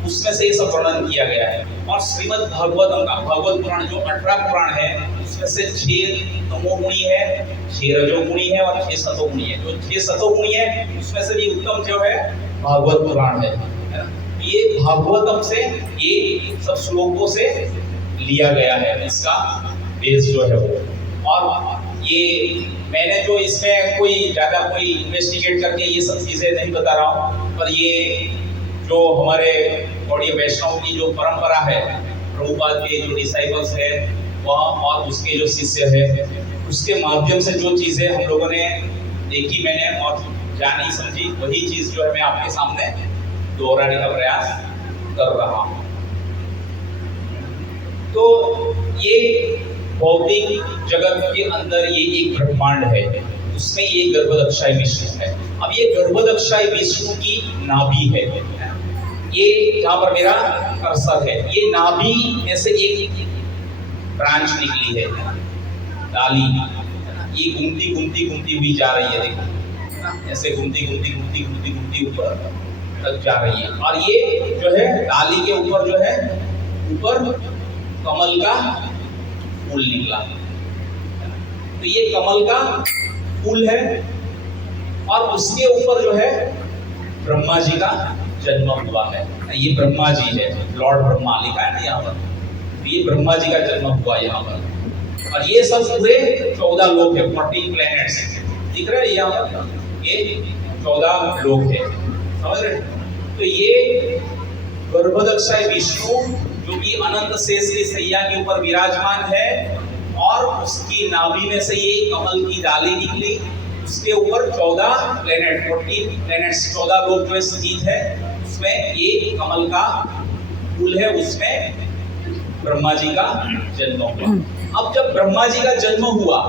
उसमें से ये सब वर्णन किया गया है। और श्रीमद् भागवतम का भागवत पुराण जो 18 पुराण है उसमें से 6 तमोगुणी है, 6 रजोगुणी है और 6 सतोगुणी है। जो 6 सतोगुणी है उसमें से भी उत्तम जो है भागवत पुराण है ना। ये भागवतम से ये सब श्लोकों से लिया गया है, इसका बेस जो है वो। और ये मैंने जो इसमें कोई ज़्यादा कोई इन्वेस्टिगेट करके ये सब चीज़ें नहीं बता रहा हूँ, पर ये जो हमारे गौड़ीय वैष्णव की जो परंपरा है, प्रभुपाद के जो डिसाइपल्स है वह और उसके जो शिष्य है, उसके माध्यम से जो चीज़ें हम लोगों ने देखी मैंने और जानी समझी, वही चीज़ जो है मैं आपके सामने दोहराने का प्रयास कर रहा हूँ। तो ये भौतिक जगत के अंदर ये एक ब्रह्मांड है, उसमें ये गर्भदक्षाई विष्णु है। अब ये गर्भदक्षाई विष्णु की नाभि है, ये जहाँ पर मेरा कर्सर है, ये नाभि में से एक ब्रांच निकली है, डाली, ये घूमती घूमती घूमती हुई जा रही है, देखो ऐसे घूमती घूमती घूमती घूमती घूमती ऊपर तक जा रही है। और ये जो है डाली के ऊपर जो है ऊपर कमल का फूल निकला, तो ये कमल का फूल है और उसके ऊपर जो है ब्रह्मा जी का जन्म हुआ है। ये ब्रह्मा जी है, लॉर्ड ब्रह्मा लिखा है ना यहाँ पर, तो ये ब्रह्मा जी का जन्म हुआ यहाँ पर। और ये सब पूरे 14 लोक है, 14 प्लैनेट्स दिख रहे हैं यहाँ पर, ये 14 लोक है, समझ रहे? तो ये गर्भदक्षाई विष्णु जो कि अनंत शेष की सैया के ऊपर विराजमान है और उसकी नाभि में से ये कमल की डाली निकली, उसके ऊपर 14 प्लैनेट 14 प्लैनेट्स 14 लोग जो स्थित है, उसमें ये कमल का फूल है, उसमें ब्रह्मा जी का जन्म हुआ। अब जब ब्रह्मा जी का जन्म हुआ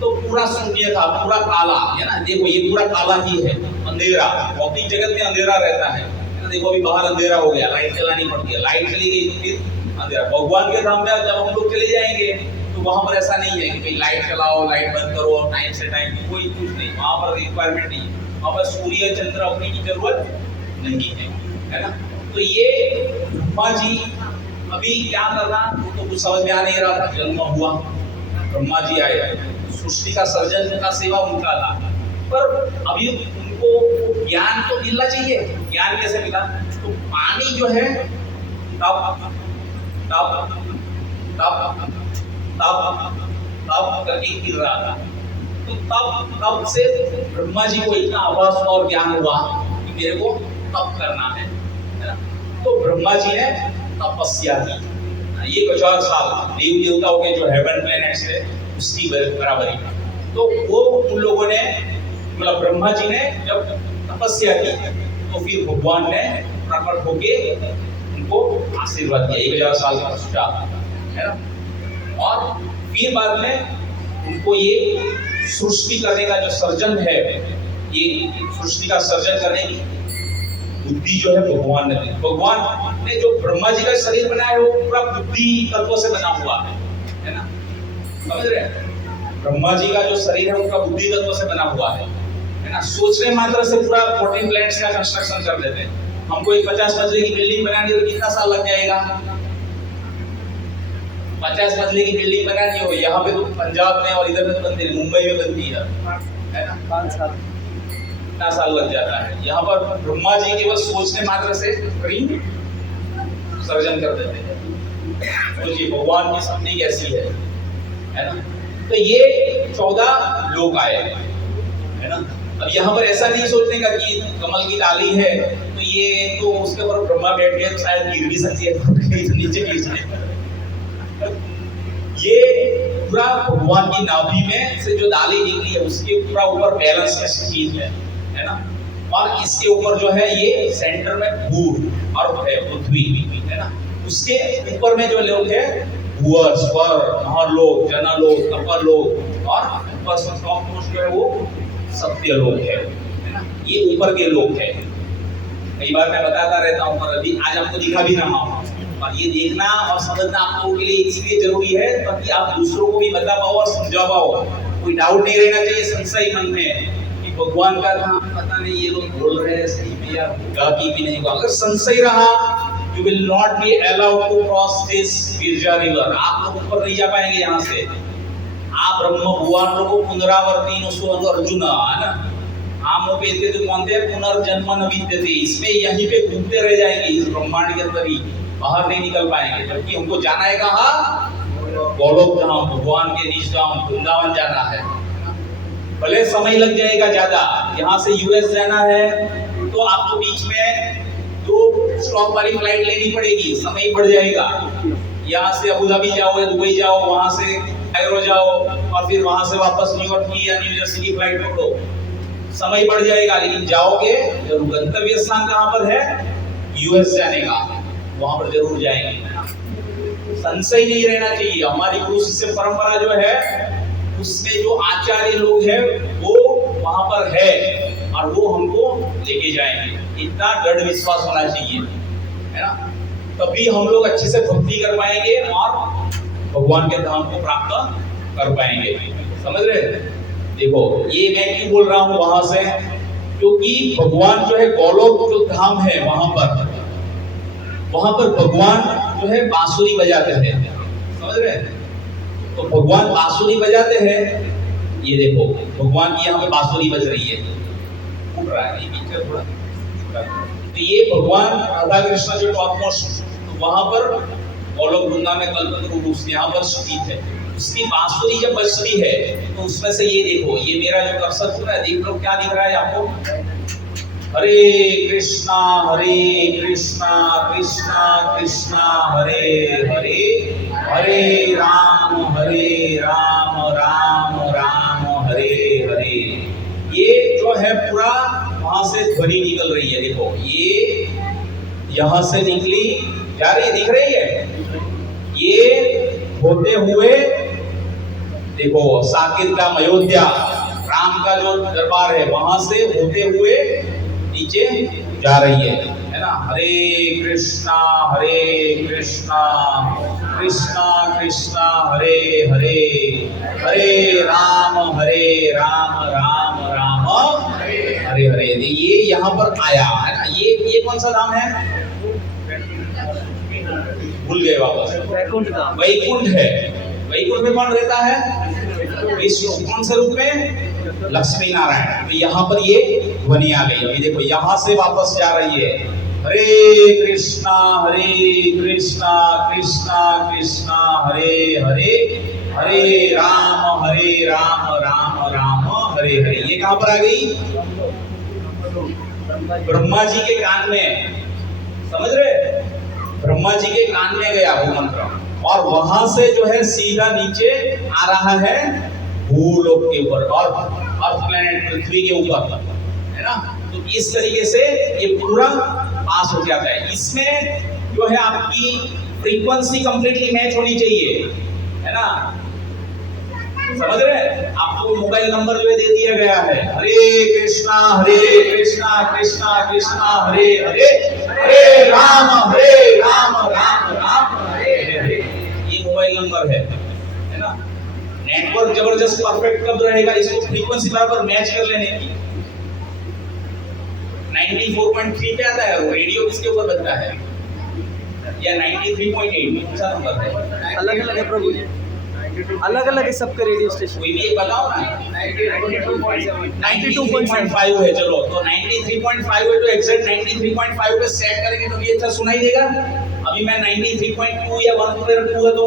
तो पूरा शून्य था, पूरा काला है ना। देखो ये पूरा काला ही है, अंधेरा, भौतिक जगत में अंधेरा रहता है ना। देखो अभी बाहर अंधेरा हो गया, लाइट चलानी पड़ती है, लाइट चली गई तो फिर अंधेरा। भगवान के धाम में जब हम लोग चले जाएंगे तो वहां पर ऐसा नहीं है कि भाई लाइट चलाओ, लाइट बंद करो, टाइम से टाइम, कोई कुछ नहीं, वहां पर रिक्वायरमेंट नहीं है। वहां पर सूर्य चंद्र अपनी की जरूरत नहीं है ना। तो ये ब्रह्मा जी अभी क्या करना वो तो कुछ समझ में आ नहीं रहा था। जन्म हुआ, ब्रह्मा जी आए, सृष्टि का सर्जन का सेवा उनका था, पर अभी उनको ज्ञान तो मिलना चाहिए। ज्ञान कैसे मिला? तो पानी जो है तप तप तप तप तप करके गिर रहा था। तो तप से ब्रह्मा जी को इतना आभास और ज्ञान हुआ कि मेरे को तप करना है ना। तो ब्रह्मा जी ने तपस्या की। ये 1000 साल देव देवताओं के जो हेवन प्लैनेट्स है उसकी बराबरी। तो वो उन लोगों ने, मतलब ब्रह्मा जी ने जब तपस्या की तो फिर भगवान ने प्रकट होके उनको आशीर्वाद दिया 1000 साल का पश्चात, है ना। और फिर बाद में उनको ये सृष्टि करने का जो सर्जन है, ये सृष्टि का सर्जन करने की बुद्धि जो है भगवान ने दी। भगवान ने जो ब्रह्मा जी का शरीर बनाया है वो पूरा बुद्धि तत्व से बना हुआ है ना। समझ रहे हैं? ब्रह्मा जी का जो शरीर है उनका बुद्धि तत्व से बना हुआ है ना। सोचने मात्र से पूरा 14 प्लैनेट्स का कंस्ट्रक्शन कर देते हैं। हमको एक 50 मंजिले की बिल्डिंग बनानी हो तो कितना साल लग जाएगा? 50 मंजिले की बिल्डिंग बनानी हो, यहाँ पे तो पंजाब में और इधर में बनती है, मुंबई में बनती है ना, 5 साल, कितना साल लग जाता है। यहाँ पर ब्रह्मा जी केवल सोचने मात्र से सर्जन कर देते हैं। तो जी भगवान की शक्ति कैसी है ना। तो ये 14 लोग आए, है ना। अब यहाँ पर ऐसा नहीं सोचने का कि कमल की डाली है तो ये तो उसके ऊपर ब्रह्मा बैठ गए तो शायद गिर भी सकती है, तो नीचे गिर जाए। ये पूरा भगवान की नाभि में से जो डाली निकली है उसके पूरा ऊपर बैलेंस का चीज है ना। और इसके ऊपर जो है ये सेंटर में भूर और है पृथ्वी, है ना। उसके ऊपर में जो लोग है भूअर, स्वर, महरलोक, जनलोक, तपरलोक, और ऊपर से टॉप मोस्ट जो है वो सत्यलोक है ना। ये ऊपर के लोग है। कई बार मैं बताता रहता हूँ, पर अभी आज आपको दिखा भी रहा हूँ। और ये देखना और समझना आप लोगों के लिए इसलिए जरूरी है ताकि आप दूसरों को भी बता पाओ और समझा पाओ। कोई डाउट नहीं रहना चाहिए संशय मन में कि भगवान का नाम पता नहीं ये लोग बोल रहे हैं सही में या गागी भी नहीं। अगर संशय रहा you will not be allowed to cross this Girija river. आप लोग ऊपर नहीं जा पाएंगे यहाँ से। आप ब्रह्म भगवान लोगों पुनरावर्ती अर्जुन, है ना। हम पेते तो कौन थे? पुनर्जन्म न विद्यते। इसमें यहीं पे घूमते रह जाएंगे इस ब्रह्मांड के अंदर ही, बाहर नहीं निकल पाएंगे। जबकि हमको जाना है कहाँ? गोलोक धाम, भगवान के निज धाम वृंदावन जाना है। भले समय लग जाएगा ज्यादा, यहाँ से यूएस जाना है तो आपको बीच में 2 स्टॉप वाली फ्लाइट लेनी पड़ेगी, समय बढ़ जाएगा। यहाँ से अबू धाबी जाओ या दुबई जाओ, वहां से कायरो जाओ और फिर वहां से वापस न्यूयॉर्क की या न्यू जर्सी की फ्लाइट पकड़ो, समय बढ़ जाएगा। लेकिन जाओगे जरूर। गंतव्य स्थान कहाँ पर है? यूएस जाने का, वहां पर जरूर जाएंगे। संशय नहीं रहना चाहिए। हमारी गुरु शिष्य परंपरा जो है उसमें जो आचार्य लोग हैं वो वहां पर है और वो हमको लेके जाएंगे। इतना दृढ़ विश्वास होना चाहिए, है ना। तभी हम लोग अच्छे से भक्ति कर पाएंगे और भगवान के धाम को प्राप्त कर पाएंगे। समझ रहे? देखो ये मैं क्यों बोल रहा हूँ वहां से, क्योंकि भगवान जो है गोलोक जो धाम है वहां पर भगवान जो है बांसुरी बजाते हैं। समझ रहे? तो भगवान बांसुरी बजाते हैं। ये देखो भगवान की यहाँ पे बांसुरी बज रही है, उठ रहा है ये पीछे थोड़ा। तो ये भगवान राधा कृष्ण जो टॉप मोस्ट, तो वहां पर गोलोक वृंदावन में कल्पतरु रूप से यहाँ पर स्थित है। उसकी बांसुरी जब बज रही है तो उसमें से ये देखो, ये मेरा जो कर्सर दिख रहा है, देख लो क्या दिख रहा है आपको? हरे कृष्णा कृष्णा कृष्णा हरे हरे, हरे राम राम राम हरे हरे। ये जो है पूरा वहां से ध्वनि निकल रही है। देखो ये यहाँ से निकली जा रही है, दिख रही है। ये होते हुए देखो साकिर का अयोध्या राम का जो दरबार है वहां से होते हुए नीचे जा रही है ना। हरे कृष्णा कृष्णा कृष्णा हरे हरे, हरे राम राम राम हरे हरे। ये यहाँ पर आया है ना। ये कौन सा धाम है, भूल गए वापस। वैकुंठ धाम। वैकुंठ है। वैकुंठ में कौन रहता है, विष्णु। कौन से रूप में, लक्ष्मी नारायण। तो यहाँ पर ये ध्वनि आ गई। अभी देखो यहाँ से वापस जा रही है, हरे कृष्णा कृष्णा कृष्णा हरे हरे, हरे राम राम राम हरे हरे। ये कहां पर आ गई, ब्रह्मा जी के कान में, समझ रहे, ब्रह्मा जी के कान में गया वो मंत्र, और वहां से जो है सीधा नीचे आ रहा है भूलोक के ऊपर, और अर्थ प्लैनेट पृथ्वी के ऊपर, है ना। तो इस तरीके से ये पूरा पास हो जाता है। इसमें जो है आपकी फ्रीक्वेंसी कंप्लीटली मैच होनी चाहिए, है ना। समझ रहे हैं, आपको मोबाइल नंबर जो है दे दिया गया है, हरे कृष्णा कृष्णा कृष्णा हरे हरे, हरे राम राम राम हरे हरे। ये मोबाइल नंबर है ना। नेटवर्क जबरदस्त परफेक्ट कब रहेगा, इसको फ्रीक्वेंसी बराबर मैच कर लेने की। 94.3 पे आता है, रेडियो किसके ऊपर बनता है, या 93.8 कौन सा नंबर है, अलग अलग है प्रभु जी, अलग अलग है सबके रेडियो स्टेशन। कोई भी एक बताओ ना। 92.5 है, चलो तो 93.5 है, तो एग्जैक्ट 93.5 पे सेट करेंगे तो ये अच्छा सुनाई देगा। अभी मैं 93.2 या 1 पे रखूंगा तो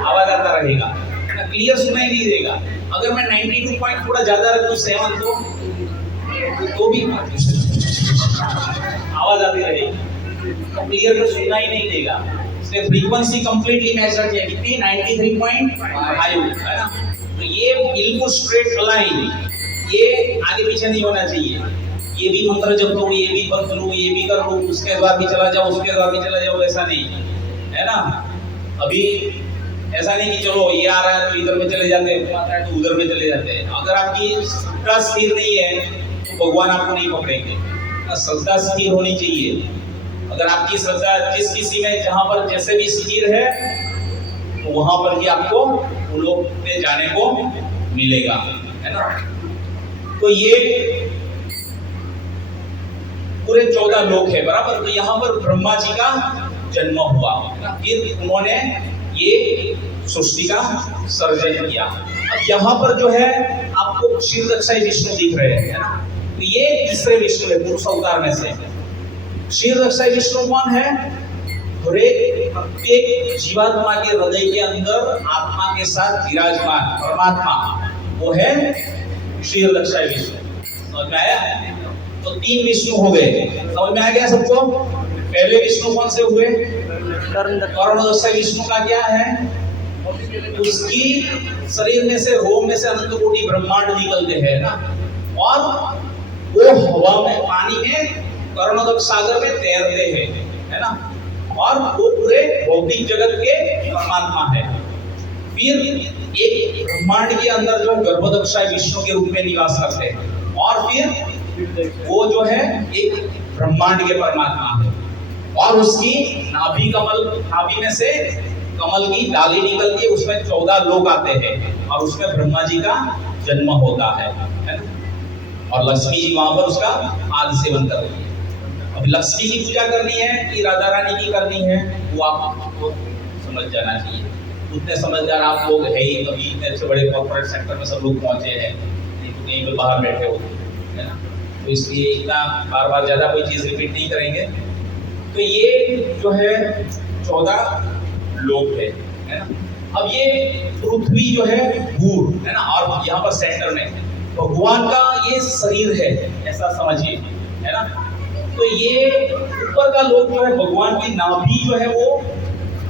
आवाज आता रहेगा, क्लियर सुनाई नहीं देगा। अगर मैं 92 थोड़ा ज्यादा रखूं 7 तो भी आवाज आती रहेगी, क्लियर तो सुनाई नहीं देगा। इसलिए फ्रीक्वेंसी कंप्लीटली मैच रखिए, कितनी 93.5 है ना। तो ये बिल्कुल स्ट्रेट लाइन, ये आगे पीछे नहीं होना चाहिए। ये भी मंत्र जप लो, ये भी पढ़ लो, ये भी कर लो, उसके बाद भी चला जाओ, उसके बाद भी चला जाओ, ऐसा नहीं है ना। अभी ऐसा नहीं कि चलो ये आ रहा है तो इधर में चले जाते हैं, आता है तो उधर में चले जाते हैं। अगर आपकी श्रद्धा स्थिर नहीं है तो भगवान आपको नहीं पकड़ेंगे। श्रद्धा स्थिर होनी चाहिए। अगर आपकी श्रद्धा जिस किसी में जहां पर जैसे भी स्थिर है तो वहां पर ही आपको उन लोग में जाने को मिलेगा, है ना। तो ये पूरे 14 लोग है बराबर। तो यहाँ पर ब्रह्मा जी का जन्म हुआ, फिर उन्होंने ये सृष्टि का सर्जन किया। अब यहाँ पर जो है आपको क्षीरदक्षाई विष्णु दिख रहे हैं, है ना। तो ये तीसरे विष्णु है पुरुष अवतार में से। क्षीरदक्षाई विष्णु कौन है, प्रत्येक जीवात्मा के हृदय के अंदर आत्मा के साथ विराजमान परमात्मा, वो है क्षीरदक्षाई विष्णु। समझ में आया। तो 3 विष्णु हो गए, समझ में आ गया सबको। पहले विष्णु कौन से हुए, कर्णदक्षाई विष्णु का क्या है, उसकी शरीर में से रोम में से अनंत कोटि ब्रह्मांड निकलते हैं ना, और वो हवा में पानी में कर्णदक्ष सागर में तैरते हैं, है ना। और वो पूरे भौतिक जगत के परमात्मा है। फिर एक ब्रह्मांड के अंदर जो गर्भदक्षाई विष्णु के रूप में निवास करते हैं, और फिर वो जो है एक ब्रह्मांड के परमात्मा है। और उसकी नाभि कमल, नाभि में से कमल की डाली निकलती है, उसमें 14 लोग आते हैं और उसमें ब्रह्मा जी का जन्म होता है ना। और लक्ष्मी जी वहां पर उसका पाद सेवन कर रही है। अब लक्ष्मी की पूजा करनी है कि राधा रानी की करनी है, वो आपको समझ जाना चाहिए। उतने समझदार आप लोग है ही, कभी इतने अच्छे बड़े कॉर्पोरेट सेक्टर में सब लोग पहुंचे हैं, नहीं तो कहीं पर बाहर बैठे होते हैं ना। तो इसलिए इतना बार बार ज्यादा कोई चीज रिपीट नहीं करेंगे। तो ये जो है 14 लोग है ना। अब ये पृथ्वी जो है भूर है ना, और यहाँ पर सेंटर में भगवान का ये शरीर है, ऐसा समझिए, है ना। तो ये ऊपर का लोग जो है भगवान की नाभि जो है वो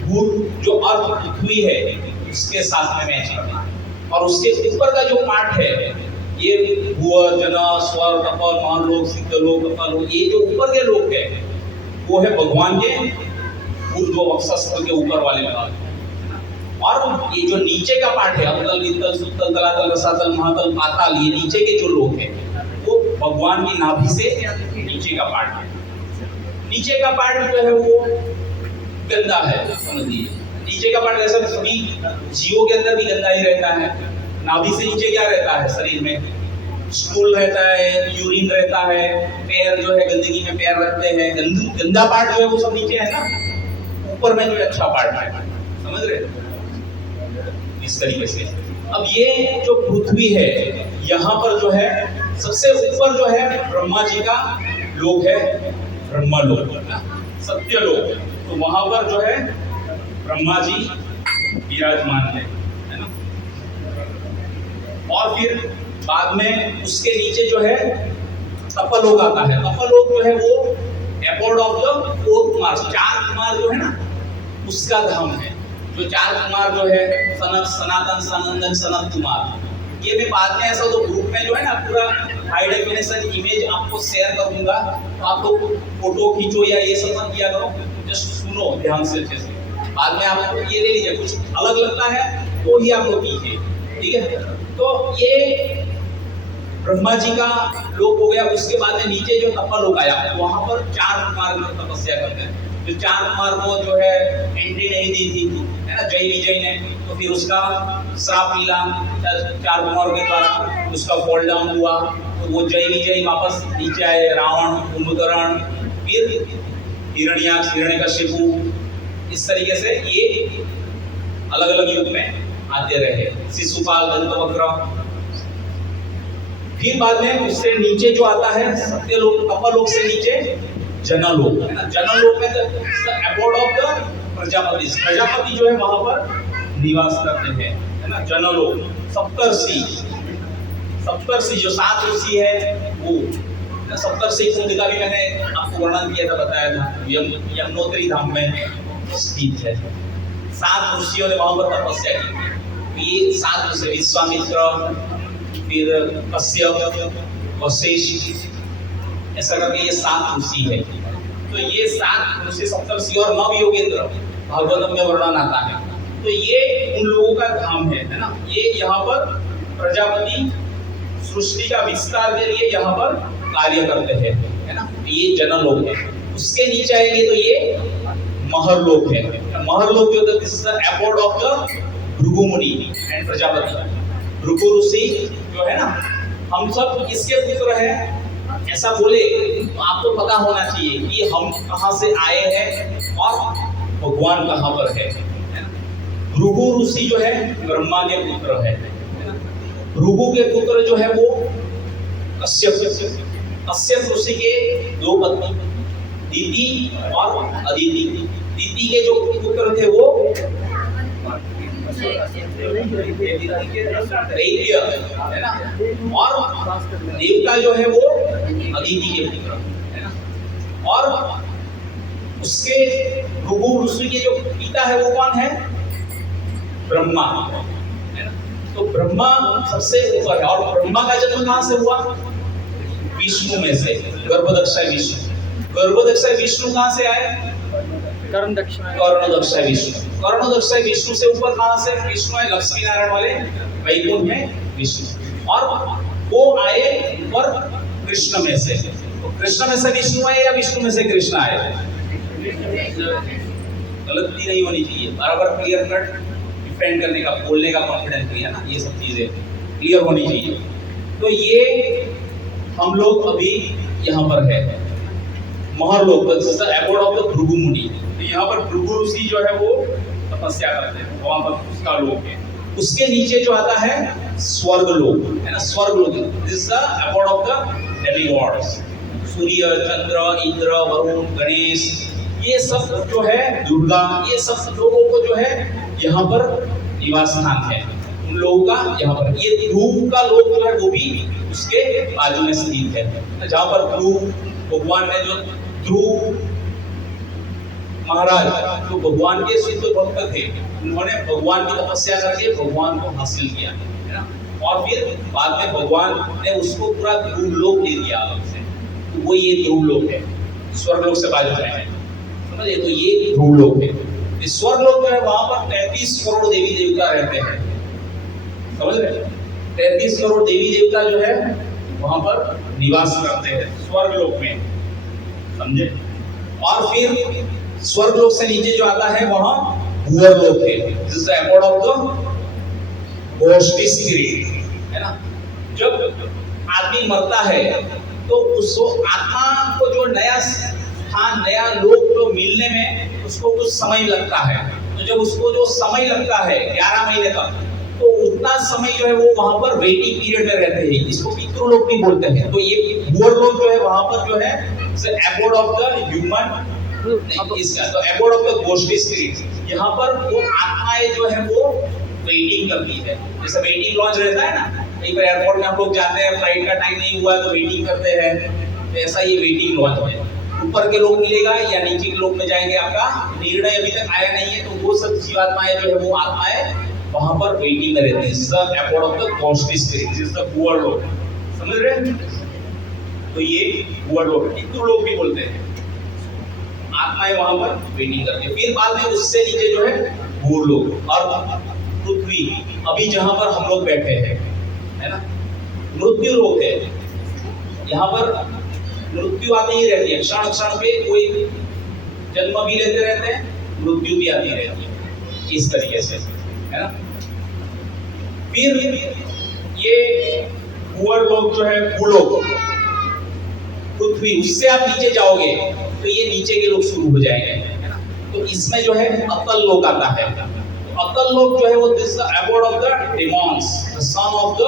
भूर जो अर्थ पृथ्वी है उसके साथ में मैच करना, और उसके ऊपर का जो पार्ट है ये भुव, जना, स्वर, कपाल, महालोक, सिद्धलोक, कपालोक, ये जो ऊपर के लोग है वो है भगवान के ऊर्ध्व वक्षस्थल के ऊपर वाले भाग। और ये जो नीचे का पार्ट है, अवतल, वितल, सुतल, तलातल, रसातल, महातल, पाताल, ये नीचे के जो लोग हैं वो भगवान की नाभि से नीचे का पार्ट है। नीचे का पार्ट जो है वो गंदा है, समझ लीजिए। नीचे का पार्ट ऐसा सभी जीवों के अंदर भी गंदा ही रहता है। नाभि से नीचे क्या रहता है शरीर में? स्टूल रहता है, यूरिन रहता है, पैर जो है गंदगी में पैर रखते हैं। गंदा पार्ट जो है वो सब नीचे है ना, ऊपर में जो है अच्छा पार्ट है, समझ रहे? इस तरीके से अब ये जो पृथ्वी है, यहाँ पर जो है सबसे ऊपर जो है ब्रह्मा जी का लोक है, ब्रह्मा लोक, सत्य लोक। तो वहां पर जो है ब्रह्मा जी विराजमान है ना। और फिर बाद में उसके नीचे जो है तपलोक आता है। तपलोक जो है वो abode of the fourth Mars, 4 Kumar जो है ना उसका धाम है। जो 4 कुमार जो है सनत, सनातन, सनंदन, सनत कुमार, ये मैं बाद में ऐसा तो ग्रुप में जो है ना पूरा हाई डेफिनेशन इमेज आपको शेयर करूंगा, तो आप लोग फोटो खींचो या ये सब मत किया करो, जस्ट सुनो ध्यान से अच्छे से। बाद में आप ये ले लीजिए, कुछ अलग लगता है तो ही आप लोग कीजिए, ठीक है। तो ये ब्रह्मा जी का लोक हो गया। उसके बाद में नीचे जो तपलोक आया, वहां पर 4 कुमार लोग तपस्या करते हैं। जो 4 कुमार को जो है एंट्री नहीं दी थी, है ना, जय विजय ने, तो फिर उसका श्राप मिला 4 कुमारों के द्वारा, उसका फॉल डाउन हुआ। तो वो जय विजय वापस नीचे आए, रावण, कुंभकर्ण, फिर हिरण्याक्ष, हिरण्यकशिपु, इस तरीके से ये अलग अलग युग में आते रहे। शिशुपाल, दंतवक्र। फिर बाद में उससे नीचे जो आता है सत्यलोक, तपलोक से नीचे जनलोक, है ना। जनलोक में abode of the Prajapati, Prajapati जो है वहां पर निवास करते हैं, है ना। जनलोक, सप्तर्षि, सप्तर्षि जो 7 ऋषि है वो, सप्तर्षि कुंड का भी मैंने आपको वर्णन किया था, बताया था, यमुनोत्री धाम में स्थित है। 7 ऋषियों ने वहां पर तपस्या की। ये 7 ऋषि, विश्वामित्र, फिर कश्यप, वशिष्ठ, ऐसा करके ये 7 ऋषि है। तो ये 7 ऋषि, सप्तर्षि और 9 योगेंद्र भागवतम में वर्णन आता है। तो ये उन लोगों का धाम है ना। ये यहाँ पर प्रजापति सृष्टि का विस्तार के लिए यहाँ पर कार्य करते हैं, है ना। ये जनलोक है। उसके नीचे आएंगे तो ये महरलोक है। महरलोक जो this is the abode of the Bhrigu मुनि एंड प्रजापति। भृगु ऋषि जो है ना, हम सब इसके पुत्र हैं ऐसा बोले तो आपको पता होना चाहिए कि हम कहाँ से आए हैं और भगवान कहाँ पर है। भृगु ऋषि जो है ब्रह्मा के पुत्र है। भृगु के पुत्र जो है वो कश्यप। कश्यप ऋषि के 2 पत्नी, दीति और अदिति। दीति के जो पुत्र थे वो दैत्य, है ना। और देवता जो है वो अदिति के पुत्र, है ना। और उसके भृगु ऋषि के जो पिता है वो कौन है? ब्रह्मा, है ना। तो ब्रह्मा सबसे ऊपर है। और ब्रह्मा का जन्म कहाँ से हुआ? विष्णु में से, गर्भदक्षय विष्णु। गर्भदक्षय विष्णु कहाँ से आए? कर्णदक्षय विष्णु। कर्णदक्षय विष्णु से ऊपर कहाँ से? विष्णु है लक्ष्मी नारायण वाले वैकुंठ में विष्णु। और वो आए ऊपर कृष्ण में से। तो कृष्ण में से विष्णु आए या विष्णु में से कृष्ण आए? गलती नहीं होनी चाहिए, बराबर क्लियर कट डिफेंड करने का, बोलने का कॉन्फिडेंस भी है ना, ये सब चीजें क्लियर होनी चाहिए। तो ये हम लोग अभी यहाँ पर है Maharlok, abode of the Bhrigu मुनि। तो यहाँ पर भृगु ऋषि जो है वो तपस्या करते हैं, वहां पर उसका लोक है। उसके नीचे जो आता है स्वर्ग लोक, है ना। Swarg Lok this is the abode of the demigods. Surya, Chandra, Indra, Varun, Ganesh, ये सब जो है, दुर्गा, ये सब लोगों को जो है यहाँ पर निवास स्थान है उन लोगों का। यहाँ पर ये ध्रुव का लोक जो है वो भी उसके बाजू में स्थित है, जहाँ पर ध्रुव भगवान ने, जो ध्रुव महाराज जो भगवान के सिद्ध भक्त थे, उन्होंने भगवान की तपस्या करके भगवान को हासिल किया, है ना। और फिर बाद में भगवान ने उसको पूरा ध्रुव लोक दे दिया अलग से। तो वो ये ध्रुव लोक है। स्वर्गलोक से बाजू में है, समझे। तो ये ध्रुवलोक है। इस स्वर्गलोक जो है वहां पर 33 करोड़ देवी देवता रहते हैं, समझ रहे। 33 करोड़ देवी देवता जो है वहां पर निवास करते हैं स्वर्गलोक में, समझे। और फिर स्वर्गलोक से नीचे जो आता है वहां भूअरलोक है, this is abode of the घोष्टी स्पिरिट, है ना। जब आदमी मरता है तो उसको आत्मा को जो नया स्थान, नया लोक जो मिलने में उसको कुछ समय लगता है। तो जब उसको जो समय लगता है 11 महीने तक, तो उतना समय जो है वो वहां पर वेटिंग पीरियड में रहते हैं, इसको पितृलोक भी बोलते हैं। तो ये भूअरलोक जो है वहां पर जो है एबोर्ड ऑफ द ह्यूमन, इसका तो एबोर्ड ऑफ द घोष्टी स्पिरिट। यहाँ पर वो आत्माएं जो है वो वेटिंग करती है, जैसे वेटिंग लॉन्च रहता है ना, कहीं पर एयरपोर्ट में हम लोग जाते हैं, फ्लाइट का टाइम नहीं हुआ तो वेटिंग करते हैं, तो ऐसा ये वेटिंग लॉन्च है। ऊपर के लोग मिलेगा या नीचे के लोग में जाएंगे, आपका निर्णय अभी तक आया नहीं है। तो वो सब जीवात्माएं जो है वो आत्माएं वहां पर वेटिंग में रहती है। This is the abode of the घोष्टी spirit, this is the Bhuvarlok, समझ रहे हैं। तो ये भूअरलोक, पितृलोक भी बोलते हैं, आत्माएं वहां पर वेटिंग करती है। फिर बाद में उससे नीचे जो है भूलोक और पृथ्वी, अभी जहां पर हम लोग बैठे हैं, है ना, मृत्यु लोक है। यहाँ पर मृत्यु आती ही रहती है, क्षण क्षण पे कोई जन्म भी लेते रहते हैं, मृत्यु भी आती रहती है, इस तरीके से, है ना। फिर ये भूअरलोक जो है, भूलोक, पृथ्वी, उससे आप नीचे जाओगे तो ये नीचे के लोग शुरू हो जाएंगे, है ना। तो इसमें जो है अतल लोक आता है। तो अतल लोक जो है वो this abode of the demons, the son of the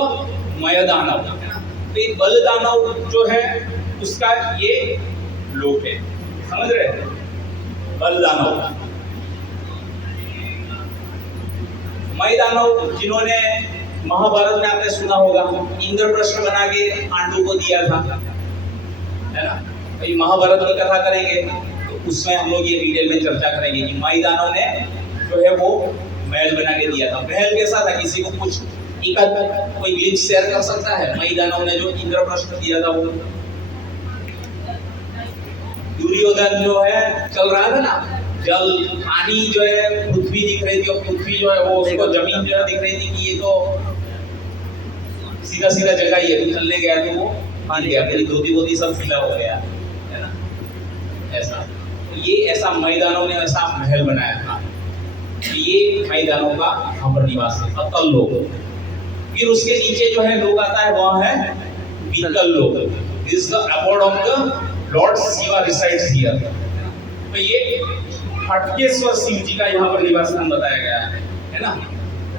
Mayadanav, है ना। तो ये बलदानव जो है उसका ये लोक है, समझ रहे हैं, बलदानव। मयदानव जिन्होंने महाभारत में आपने सुना होगा, इंद्रप्रस्थ बना के पांडु को दिया था, है ना। अभी महाभारत की कथा करेंगे तो उसमें हम लोग ये डिटेल में चर्चा करेंगे कि मयदानव ने जो है वो महल बना के दिया था। महल कैसा था, किसी को कुछ कोई ग्लिम्स शेयर कर सकता है? मयदानव ने जो इंद्रप्रस्थ दिया था वो, दुर्योधन जो है चल रहा था ना, जल पानी जो है पृथ्वी दिख रही थी, और पृथ्वी जो है वो उसको जमीन जो है दिख रही थी कि ये तो सीधा सीधा जगह ही है, चलने गया तो वो मान गया, मेरी धोती वोती सब फीला हो गया, है ना, ऐसा। तो ये ऐसा मैदानों ने ऐसा महल बनाया था। ये मैदानों का यहाँ पर निवास है, अतल लोक। फिर उसके नीचे जो है लोग आता है, वह है विकल लोक, this is the abode of the Lord Shiva resides here. तो ये खटकेश्वर शिव जी का यहाँ पर निवास स्थान बताया गया है ना।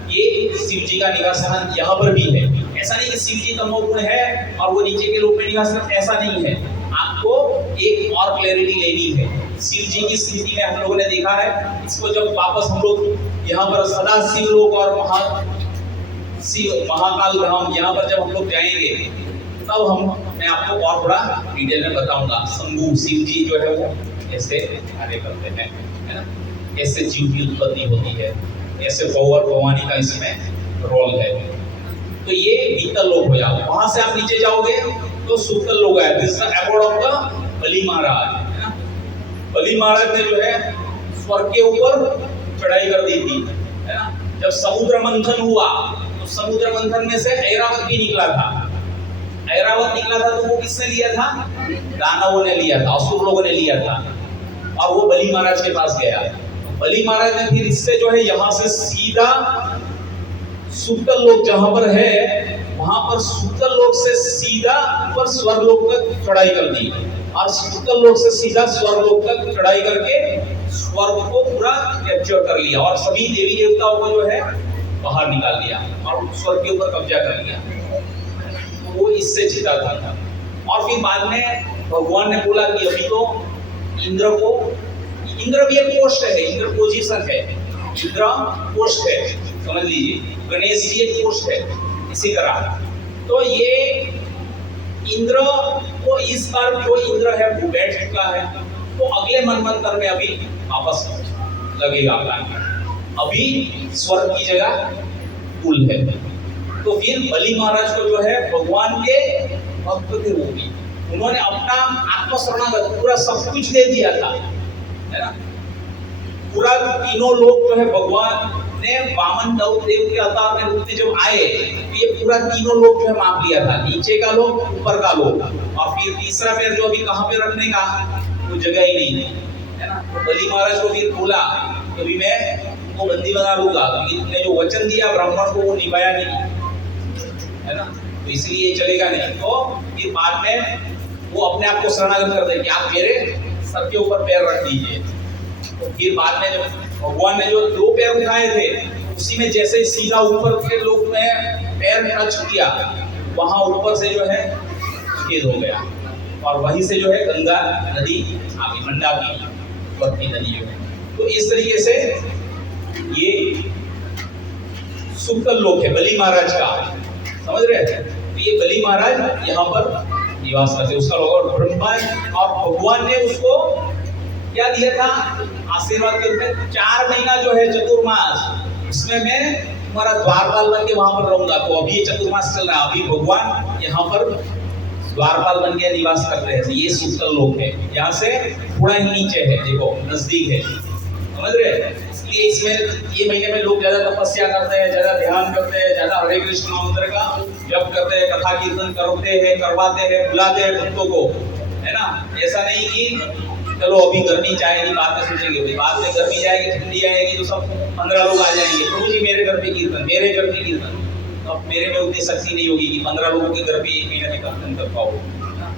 ये शिव जी का निवास स्थान यहाँ पर भी है। ऐसा नहीं कि शिव जी तमोगुण है और वो नीचे के लोक में निवास करते, ऐसा नहीं है। आपको एक और क्लैरिटी लेनी है। शिव जी की स्थिति में हम लोगों ने देखा है, इसको जब वापस हम लोग यहाँ पर सदा शिव लोक और महाकाल धाम यहाँ पर जब हम लोग जाएंगे तब मैं आपको और थोड़ा डिटेल में बताऊंगा। शंभू शिव जी जो है वो ऐसे कार्य करते हैं, है ना, ऐसे जीव की उत्पत्ति होती है, ऐसे गौर भवानी का इसमें रोल है। तो ये विकल लोक हो जाओ। वहां से आप नीचे जाओगे तो सुतल लोक है, this is abode of the Bali Maharaj, है ना। बलि महाराज ने जो है स्वर्ग के ऊपर चढ़ाई कर दी थी, है ना। जब समुद्र मंथन हुआ तो समुद्र मंथन में से ऐरावत भी निकला था। ऐरावत निकला था तो वो किसने लिया था? दानवों ने लिया था, असुर लोगों ने लिया था, और वो बलि महाराज के पास गया। बलि महाराज ने फिर इससे जो है यहाँ से सीधा सुतल लोक जहां पर है, वहां पर सुतल लोक से सीधा ऊपर स्वर्ग लोक तक चढ़ाई कर दी, और सुतल लोक से सीधा स्वर्ग लोक तक चढ़ाई करके स्वर्ग को पूरा कैप्चर कर लिया, और सभी देवी देवताओं को जो है बाहर निकाल दिया और स्वर्ग के ऊपर कब्जा कर लिया। तो वो इससे जीता था। और फिर बाद में भगवान ने बोला कि अभी तो इंद्र भी एक पोस्ट है, इंद्र पोजीशन है, इंद्र पोस्ट है, समझ लीजिए। गणेश जी एक पोस्ट है, इसी तरह। तो ये इंद्र को इस बार जो इंद्र है वो बैठ चुका है, तो अगले मनवंतर में अभी वापस लगेगा काम। अभी स्वर्ग की जगह कुल है। तो फिर बलि महाराज को जो है भगवान के भक्त थे, वो भी उन्होंने अपना आत्मशरणागत पूरा सब कुछ दे दिया था, है ना। पूरा तीनों लोग जो है भगवान ने वामन देव के अवतार में रूप में जब आए तो ये पूरा तीनों लोग जो है माप लिया था, नीचे का लोग, ऊपर का लोग, और फिर तीसरा पैर जो अभी कहाँ पे रखने का वो जगह ही नहीं है ना। तो बलि महाराज को फिर बोला कि अभी मैं वो बंदी बना लूंगा, क्योंकि तुमने जो वचन दिया ब्राह्मण को वो निभाया नहीं, है ना, तो इसलिए चलेगा नहीं। तो फिर बाद में वो अपने आप को शरणागत कर दे कि आप मेरे सर के ऊपर पैर रख दीजिए। तो फिर बाद में जब भगवान ने जो 2 पैर उठाए थे उसी में जैसे ही सीधा ऊपर के लोग में पैर टच किया, वहां ऊपर से जो है छेद हो गया और वहीं से जो है गंगा नदी आगे मंडाकी बढ़ती नदी जो है। तो इस तरीके से ये सुक्कल लोक है बलि महाराज का, समझ रहे हैं। तो ये बलि महाराज यहाँ पर निवास करते, उसका लोग ब्रह्मा और भगवान ने उसको क्या दिया था आशीर्वाद के रूप में, 4 महीना जो है चतुर्मास, उसमें मैं तुम्हारा द्वारपाल बन के वहां पर रहूंगा। तो अभी ये चतुर्मास चल रहा है, अभी भगवान यहाँ पर द्वारपाल बन के निवास करते हैं। ये सुक्कल लोक है, यहाँ से थोड़ा ही नीचे है, देखो नजदीक है, समझ रहे हैं। इसलिए इसमें ये महीने में लोग ज्यादा तपस्या करते हैं, ज्यादा ध्यान करते हैं, ज्यादा हरे कृष्ण मंत्र का जप करते हैं, कथा कीर्तन करते हैं, करवाते हैं, बुलाते हैं भक्तों को, है ना। ऐसा नहीं कि चलो अभी गर्मी जाएगी बाद में सोचेंगे, बाद में गर्मी जाएगी ठंडी आएगी तो सब 15 लोग आ जाएंगे, प्रभु जी मेरे घर पे कीर्तन, मेरे घर पे कीर्तन। तो अब मेरे में उतनी शक्ति नहीं होगी कि 15 लोगों के घर पे 1 महीने में कीर्तन कर पाओ।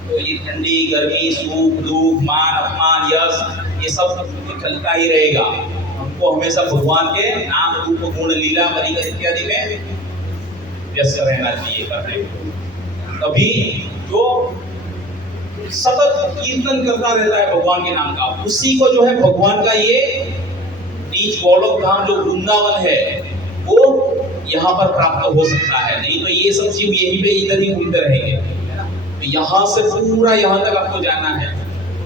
तो ये ठंडी गर्मी सुख दुख मान अपमान यश ये सब तो चलता ही रहेगा। हमको हमेशा भगवान के नाम रूप गुण लीला परिकर इत्यादि में व्यस्त रहना चाहिए करने को। तभी जो सतत कीर्तन करता रहता है भगवान के नाम का, उसी को जो है भगवान का ये नीच गोलोक धाम जो वृंदावन है वो यहाँ पर प्राप्त हो सकता है। नहीं तो ये सब जीव यहीं पे इधर ही घूमते रहेंगे, तो यहाँ से पूरा यहाँ तक आपको जाना है।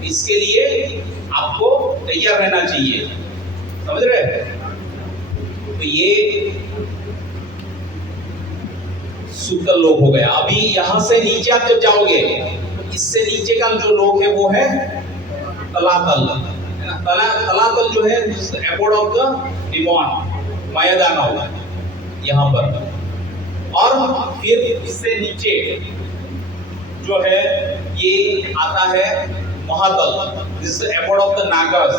इसके लिए आपको तैयार रहना चाहिए, समझ रहे हैं। तो ये सुक्कल लोक हो गया। अभी यहाँ से नीचे आप जब जाओगे, इससे नीचे का जो लोक है वो है तलातल, है ना। तलातल जो है एबोर्ड ऑफ द डिमॉन, मायादानव यहाँ पर। और फिर इससे नीचे जो है ये आता है महातल, दिस एबोर्ड ऑफ द नागस।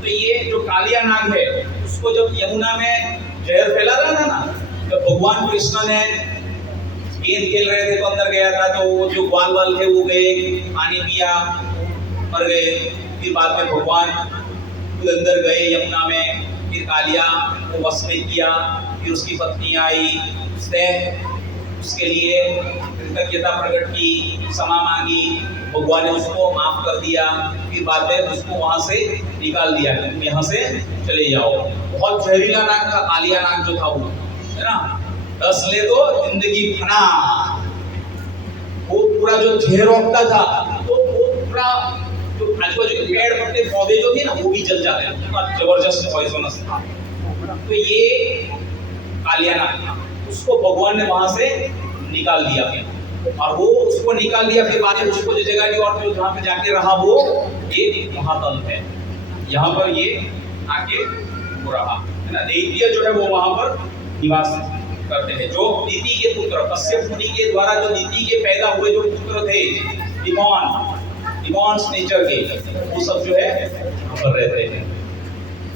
तो ये जो कालिया नाग है उसको जब यमुना में जहर फैला रहा था ना, तो भगवान कृष्ण ने गेंद खेल रहे थे तो अंदर गया था, तो वो जो ग्वाल वाल थे वो गए, पानी पिया, मर गए। फिर बाद में भगवान खुद अंदर गए यमुना में, फिर कालिया को वश में किया, फिर उसकी पत्नी आई, उसने उसके लिए कृतज्ञता प्रकट की, क्षमा मांगी, भगवान ने उसको माफ कर दिया। फिर बाद में उसको वहां से निकाल दिया, तुम यहाँ से चले जाओ। बहुत जहरीला नाग था कालिया नाग जो था वो, है ना। 10 ले तो जिंदगी फना, वो पूरा जो जहर रोकता था तो वो पूरा जो आजू बाजू के पेड़ पत्ते पौधे जो थे ना वो भी जल जाते थे, इतना जबरदस्त पॉइजनस था। तो ये कालिया नाग था, उसको भगवान ने वहां से निकाल दिया और वो उसको निकाल दिया। फिर बाद में उसको जो जगह की और जहाँ पे जाके रहा वो ये महातल है, यहाँ पर ये आके हो रहा है ना। दैत्य जो है वो वहां पर निवास करते हैं। जो दीति के पुत्र कश्यप मुनि के द्वारा जो दीति के पैदा हुए जो पुत्र थे डिमॉन्स नेचर के, वो सब जो है यहाँ पर रहते हैं।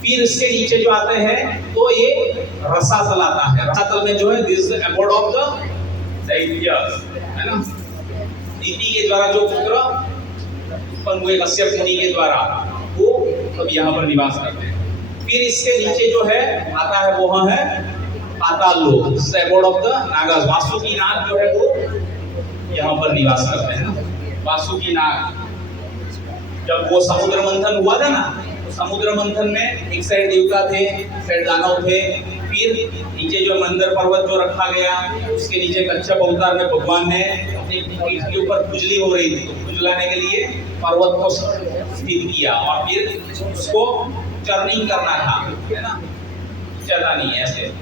फिर इसके नीचे जो आते हैं तो ये रसातल आता है। रसातल में जो है दिस एबोर्ड ऑफ द दैत्यस, है ना। दीति के द्वारा जो पुत्र उत्पन्न हुए कश्यप मुनि के द्वारा, वो सब यहाँ पर निवास करते हैं। फिर इसके नीचे जो है आता है वो है पाताल लोक, एबोर्ड ऑफ द नागस। वासुकी नाग जो है वो यहाँ पर निवास करते हैं ना। वासुकी नाग जब वो समुद्र मंथन हुआ था ना, तो समुद्र मंथन में एक साइड देवता थे, एक साइड दानव थे। फिर नीचे जो मंदिर पर्वत जो रखा गया, उसके नीचे कच्छप अवतार में भगवान ने अपनी पीठ के ऊपर खुजली हो रही थी, तो खुजलाने के लिए पर्वत को स्थित किया और फिर उसको चर्निंग करना था, है ना, चलना नहीं है ऐसे।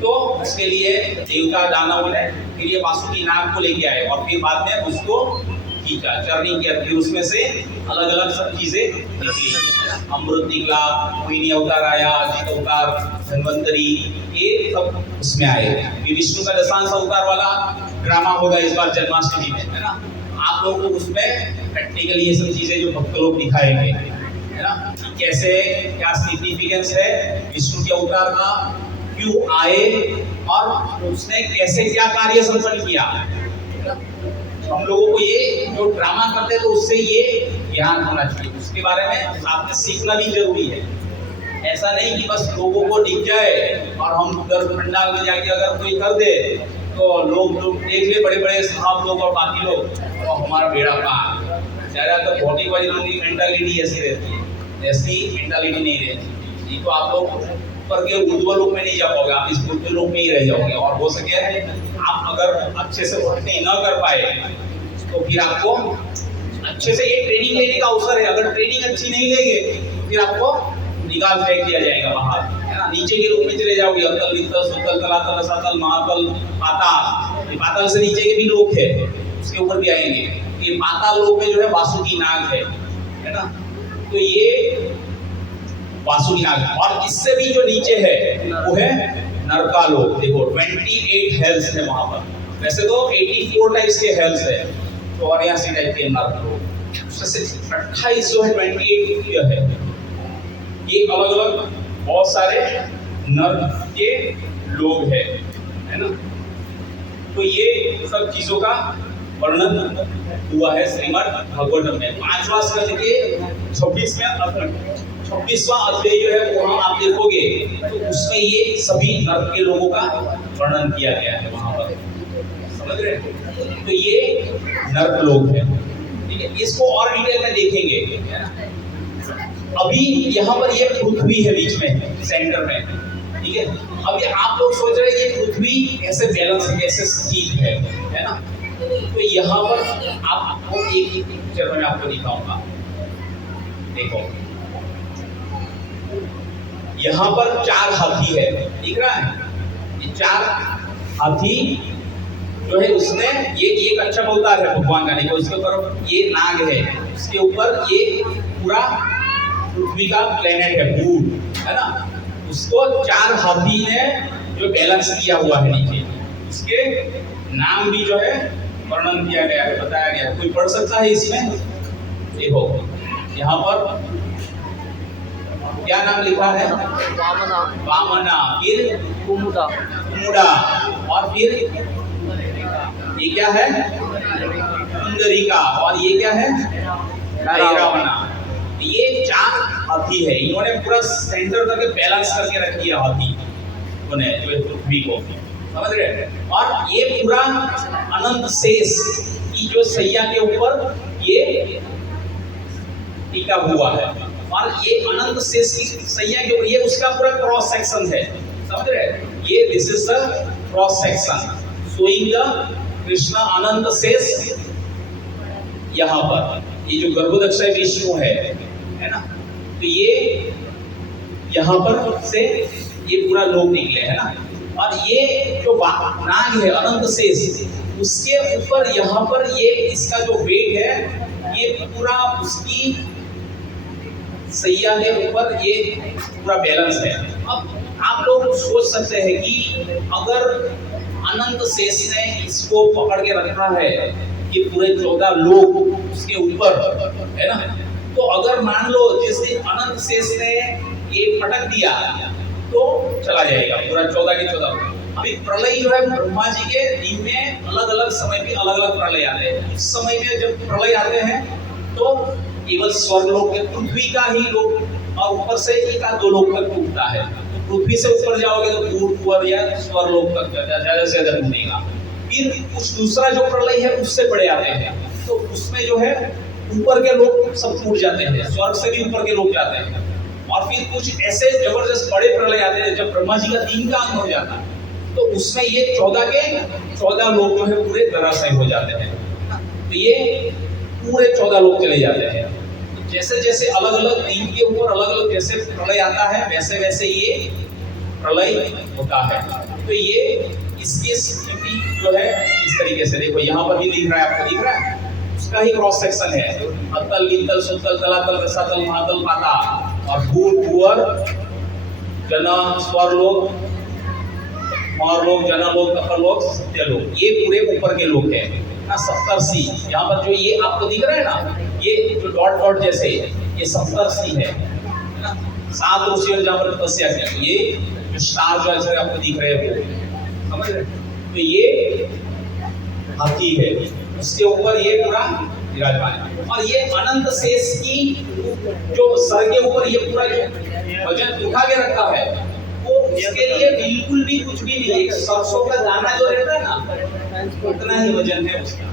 तो उसके लिए देवता दानव ने फिर ये वासुकी नाग को लेके आए और फिर बाद में उसको खींचा, चर्निंग किया, फिर उसमें से अलग अलग सब चीजें निकली। अमृत निकला, मोहिनी अवतार आया, अजित अवतार, धन्वंतरी, ये सब उसमें आए। अभी विष्णु का दशांश अवतार वाला ड्रामा होगा इस बार जन्माष्टमी में, है ना। आप लोगों को उसमें प्रैक्टिकली ये सब चीजें जो भक्त लोग दिखाएंगे, है ना, कैसे क्या सिग्निफिकेंस है विष्णु के अवतार का, क्यों आए और उसने कैसे क्या कार्य संपन्न किया। हम लोगों को ये जो ड्रामा करते हैं तो उससे ये ज्ञान होना चाहिए, उसके बारे में आपने सीखना भी जरूरी है। ऐसा नहीं कि बस लोगों को दिख जाए और हम उधर पंडाल में जाके अगर कोई कर दे तो लोग देख ले, बड़े बड़े साहब लोग और बाकी लोग, तो हमारा बेड़ा पार। ज्यादातर भौतिक वाली लोगों की मेंटालिटी ऐसी रहती है, ऐसी मेंटालिटी नहीं रहती। नहीं तो आप लोग ऊपर के ऊर्ध्व लोक में नहीं जा पाओगे, आप इस ऊर्ध्व लोक में ही रह जाओगे। और हो सके आप अगर अच्छे से भक्ति न कर पाए तो फिर आपको अच्छे से ये ट्रेनिंग लेने का अवसर है। अगर ट्रेनिंग अच्छी नहीं लेंगे तो फिर आपको निकाल फेंक दिया जाएगा बाहर, है ना। नीचे के रूप में चले जाओगे, अतल वित्तल सुतल तलातल रसातल महातल पाताल। ये पाताल से नीचे के भी लोक है, उसके ऊपर भी आएंगे। ये पाताल लोक में जो है वासुकी नाग है ना। तो ये वासुकी नाग, और इससे भी जो नीचे है वो है नरकालोक। देखो 28 हेल्स है वहां पर, वैसे तो 84 टाइप्स के हेल्स है, तो और 82 टाइप के नरक। उससे 28 जो है 28 है, ये अलग अलग बहुत सारे नर्क के लोग हैं, है ना। तो ये सब चीजों का वर्णन हुआ है श्रीमद् भागवतम में। 5वां स्कंद के 26वां अध्याय जो है वहां आप देखोगे तो उसमें ये सभी नर्क के लोगों का वर्णन किया गया है वहां पर, समझ रहे हैं। तो ये नर्क लोग हैं, ठीक है। इसको और डिटेल में देखेंगे, है ना। अभी यहाँ पर ये पृथ्वी है बीच में, सेंटर में, ठीक है। अब ये आप लोग सोच रहे हैं ये पृथ्वी कैसे बैलेंस, कैसे ठीक है ना। तो यहाँ पर आपको एक पिक्चर में आपको दिखाऊंगा। देखो यहाँ पर 4 हाथी है, दिख रहा है। ये 4 हाथी जो है उसमें ये एक अच्छा अवतार है भगवान का। देखो उसके ऊपर ये नाग है, उसके ऊपर ये पूरा पृथ्वी का प्लेनेट है भूत, है ना। उसको 4 हाथी ने जो बैलेंस किया हुआ है नीचे, उसके नाम भी जो है वर्णन किया गया है, बताया गया है। कोई पढ़ सकता है इसमें? देखो यहाँ पर क्या नाम लिखा है? वामना, वामना, फिर कुमुदा, कुमुदा, और फिर ये क्या है? कुंदरिका, और ये क्या है? रावणा। ये 4 हाथी है, इन्होंने पूरा सेंटर करके बैलेंस करके रख दिया हाथी उन्हें, जो पृथ्वी को, समझ रहे। और ये पूरा अनंत शेष की जो सैया के ऊपर ये टिका हुआ है, और ये अनंत शेष की सैया के ऊपर ये उसका पूरा क्रॉस सेक्शन है, समझ रहे। ये this is the cross section showing the Krishna Anant Shesh. यहाँ पर ये जो गर्भोदक्षय विष्णु है ना, तो ये यहाँ पर से ये पूरा लोक निकले, है ना। और ये जो नाग है अनंत शेष, उसके ऊपर यहाँ पर ये इसका जो वेट है ये पूरा उसकी सैया के ऊपर ये पूरा बैलेंस है। अब आप लोग सोच सकते हैं कि अगर अनंत शेष ने इसको पकड़ के रखा है, ये पूरे 14 लोग उसके ऊपर, है ना। तो अगर मान लो जिस दिन अनंत शेष ने ये पटक दिया तो चला जाएगा पूरा 14 के 14। अभी प्रलय जो है ब्रह्मा जी के दिन में अलग अलग समय पे अलग अलग प्रलय आते हैं। इस समय में जब प्रलय आते हैं तो केवल स्वर्गलोक के पृथ्वी का ही लोक और ऊपर से 1-2 लोक तक टूटता है। तो पृथ्वी से ऊपर जाओगे तो ऊपर या स्वर्गलोक तक ज्यादा से ज्यादा टूटेगा। फिर कुछ दूसरा जो प्रलय है उससे बड़े आते हैं, तो उसमें जो है ऊपर के लोग सब टूट जाते हैं, स्वर्ग से भी ऊपर के लोग जाते हैं। और फिर कुछ ऐसे जबरदस्त बड़े प्रलय आते हैं जब ब्रह्मा जी का 3 का अंग हो जाता है, तो उसमें ये 14 के 14 लोग जो है पूरे धराशायी हो जाते हैं। तो ये पूरे 14 लोग चले जाते हैं। तो जैसे जैसे अलग अलग दिन के ऊपर अलग अलग जैसे प्रलय आता है वैसे वैसे ये प्रलय होता है। तो ये इसकी स्थिति जो है इस तरीके से देखो यहाँ पर भी दिख रहा है, आपको दिख रहा है उसका ही क्रॉस सेक्शन है। अतल, वितल, सुतल, तलातल, रसातल, महातल, पाताल और भूर, भूवर, जना, स्वरलोक, मौरलोक, जनलोक, तपरलोक, सत्यलोक, ये पूरे ऊपर के लोक हैं ना। सप्तर्षि, यहाँ पर जो ये आपको दिख रहा है ना, ये जो डॉट डॉट जैसे ये सप्तर्षि है ना। 7 ऋषियों जहाँ पर तपस्या की, ये जो स्टार जो ऐसे आपको दिख रहे हैं वो समझ रहे। तो ये हाथी है, उसके ऊपर ये पूरा विराजमान है। और ये अनंत शेष की जो सर के ऊपर ये पूरा जो वजन उठा के रखा है, वो इसके लिए बिल्कुल भी कुछ भी नहीं है। सरसों का दाना जो रहता है ना, उतना ही वजन है उसका।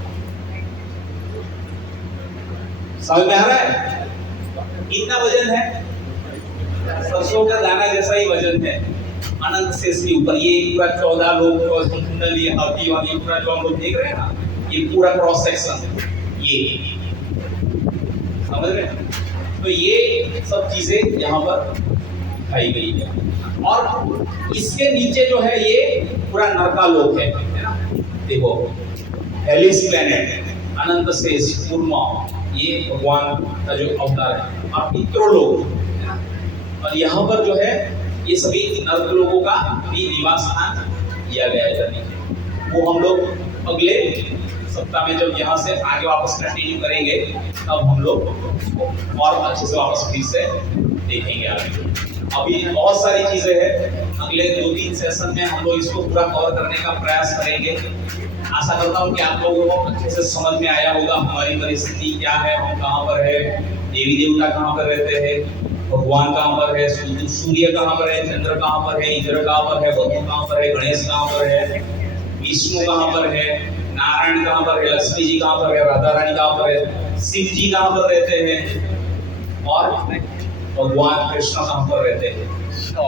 समझ में आ रहा है? इतना वजन है, सरसों का दाना जैसा ही वजन है अनंत शेष के ऊपर। ये पूरा 14 लोग, ये हाथी और ये पूरा जो हम लोग देख रहे हैं ना, ये पूरा क्रॉस सेक्शन, ये समझ रहे हैं? तो ये सब चीजें यहाँ पर दिखाई गई है। और इसके नीचे जो है ये पूरा नरकालोक है ना। देखो, हेलिस प्लेनेट, अनंत शेष, कूर्मा, ये भगवान का जो अवतार है। और पितृलोक है ना। और यहाँ पर जो है ये सभी नर्क लोगों का भी निवास स्थान दिया गया है। वो हम लोग अगले सप्ताह में जब यहाँ से आगे वापस कंटिन्यू करेंगे, तब हम लोग और अच्छे से वापस फिर से देखेंगे आगे। अभी बहुत सारी चीजें हैं, अगले 2-3 सेशन में हम लोग इसको पूरा कवर करने का प्रयास करेंगे। आशा करता हूँ कि आप लोगों को अच्छे से समझ में आया होगा हमारी परिस्थिति क्या है, हम कहाँ पर है, देवी देवता कहाँ पर रहते हैं, भगवान कहाँ पर है, सूर्य कहाँ पर है, चंद्र कहाँ पर है, इंद्र कहाँ पर है, वरुण कहाँ पर है, गणेश कहाँ पर है, विष्णु कहाँ पर है, नारायण कहाँ पर है, लक्ष्मी जी कहाँ पर है, राधा रानी कहाँ पर है, शिव जी कहाँ पर रहते हैं और भगवान कृष्ण कहाँ पर रहते हैं।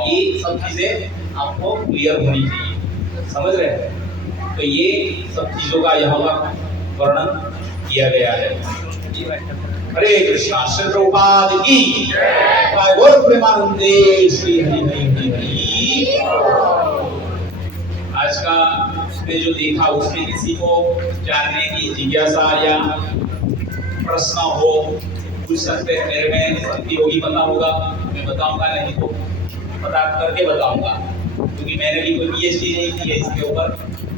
ये सब चीजें आपको क्लियर होनी चाहिए, समझ रहे हैं? तो ये सब चीजों का यहाँ पर वर्णन किया गया है। हरे कृष्णा। श्री प्रभुपाद की जय। बोल प्रेमानंदे श्री हरि हरि हरि। आज का आपने जो देखा उसमें किसी को जानने की जिज्ञासा या प्रश्न हो, पूछ सकते हैं। मेरे में शक्ति होगी, पता होगा, मैं बताऊंगा, नहीं तो पता करके बताऊंगा, क्योंकि मैंने भी कोई PhD नहीं की है इसके ऊपर।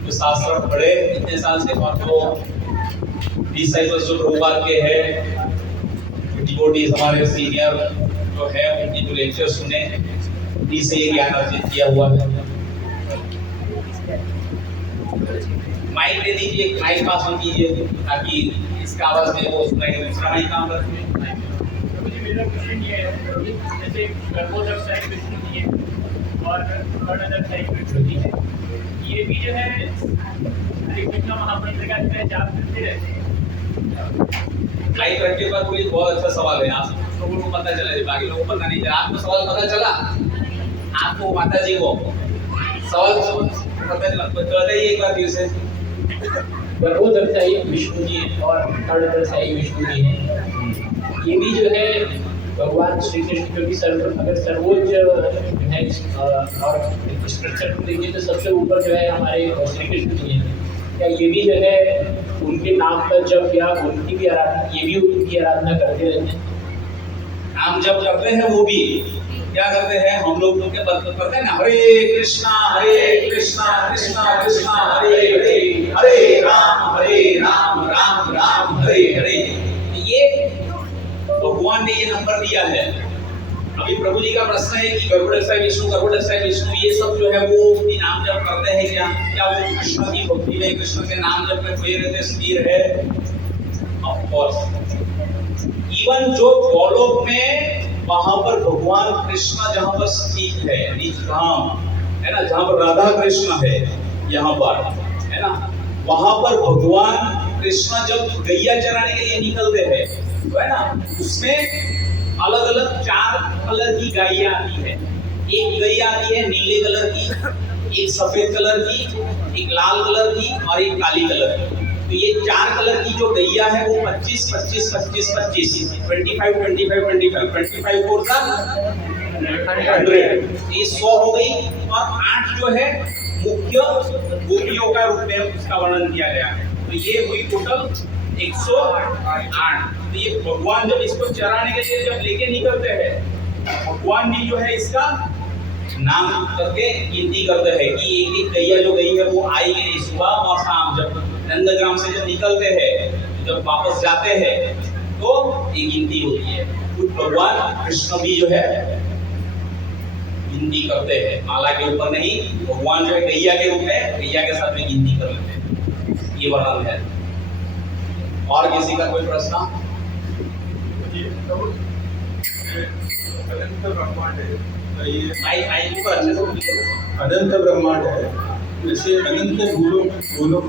जो शास्त्र पढ़े इतने साल से, और तो डिसाइपल्स जो प्रभुपाद के हैं, डिवोटीज हमारे सीनियर जो है, उनकी जो लेक्चर सुने, इससे ये ज्ञान अर्जित किया हुआ है। माइक दे दीजिए, माइक पास ऑन कीजिए ताकि इसका आवाज में वो सुनाई दे। दूसरा माइक काम करते हैं। मुझे मेरा क्वेश्चन ये है, जैसे गर्भोदक साइड विष्णु जी है और कर्णोदक साइड विष्णु जी है, ये भी जो है हरे कृष्ण महामंत्र का जो है जाप करते रहते हैं। लाइक रखने के बाद कोई बहुत अच्छा सवाल है। आप लोगों को पता चला, बाकी लोगों को पता नहीं चला। आपको सवाल पता चला, आपको माता जी को सवाल पता चला, बताइए एक बार फिर से। गर्भोदक साई विष्णु जी और कर्णोदक साई विष्णु जी हैं। ये भी जो है भगवान श्री कृष्ण, क्योंकि अगर सर्वोच्च है और स्ट्रक्चर को देखिए तो सबसे ऊपर जो है हमारे श्री कृष्ण जी हैं। क्या ये भी जो है उनके नाम पर जब या उनकी भी आराधना, ये भी उनकी आराधना करते रहते हैं? नाम जब करते हैं वो भी क्या करते हैं, हम लोग उनके बदल करते हैं ना, हरे कृष्णा कृष्णा कृष्णा हरे हरे, हरे राम राम राम हरे हरे। ये भगवान ने ये नंबर दिया है। अभी प्रभु जी का प्रश्न है कि गरुड़ साई विष्णु, गरुड़ साई विष्णु, ये सब जो है वो भी नाम जप करते हैं क्या वो कृष्ण की भक्ति में, कृष्ण के नाम जप में खोए रहते स्थिर है? Of course. इवन जो गोलोक में, वहां पर भगवान कृष्ण जहां पर स्थित है, निज धाम है ना, जहां पर राधा कृष्ण है, यहाँ पर है ना, वहां पर भगवान कृष्ण जब गैया चराने के लिए निकलते हैं तो है ना, उसमें अलग अलग 4 कलर की गायें आती है। एक गैया आती है नीले कलर की, एक सफेद कलर की, एक लाल कलर की और एक काली कलर की। तो ये 4 कलर की जो गैया है वो 25 25 25 25 25 25 25 25 4 का 100, ये 100 हो गई। और 8 जो है मुख्य गोपियों का रूप में उसका वर्णन किया गया है। तो ये हुई टोटल 108। तो ये भगवान जब इसको चराने के लिए जब लेके निकलते हैं, भगवान जी जो है इसका नाम करके गिनती करते हैं कि एक एक गैया जो गई है वो आएगी नहीं। सुबह और शाम जब नंदग्राम से जब निकलते हैं, जब वापस जाते हैं तो ये गिनती होती है। तो भगवान कृष्ण भी जो है गिनती करते हैं, माला के ऊपर नहीं, भगवान जो है गैया के रूप में गैया के साथ में गिनती कर लेते हैं। ये वर्णन है। और किसी का कोई प्रश्न? अनंत ब्रह्मांड है, आई ऊपर अच्छे से बोलिए। अनंत ब्रह्मांड है, जैसे अनंत गोलोक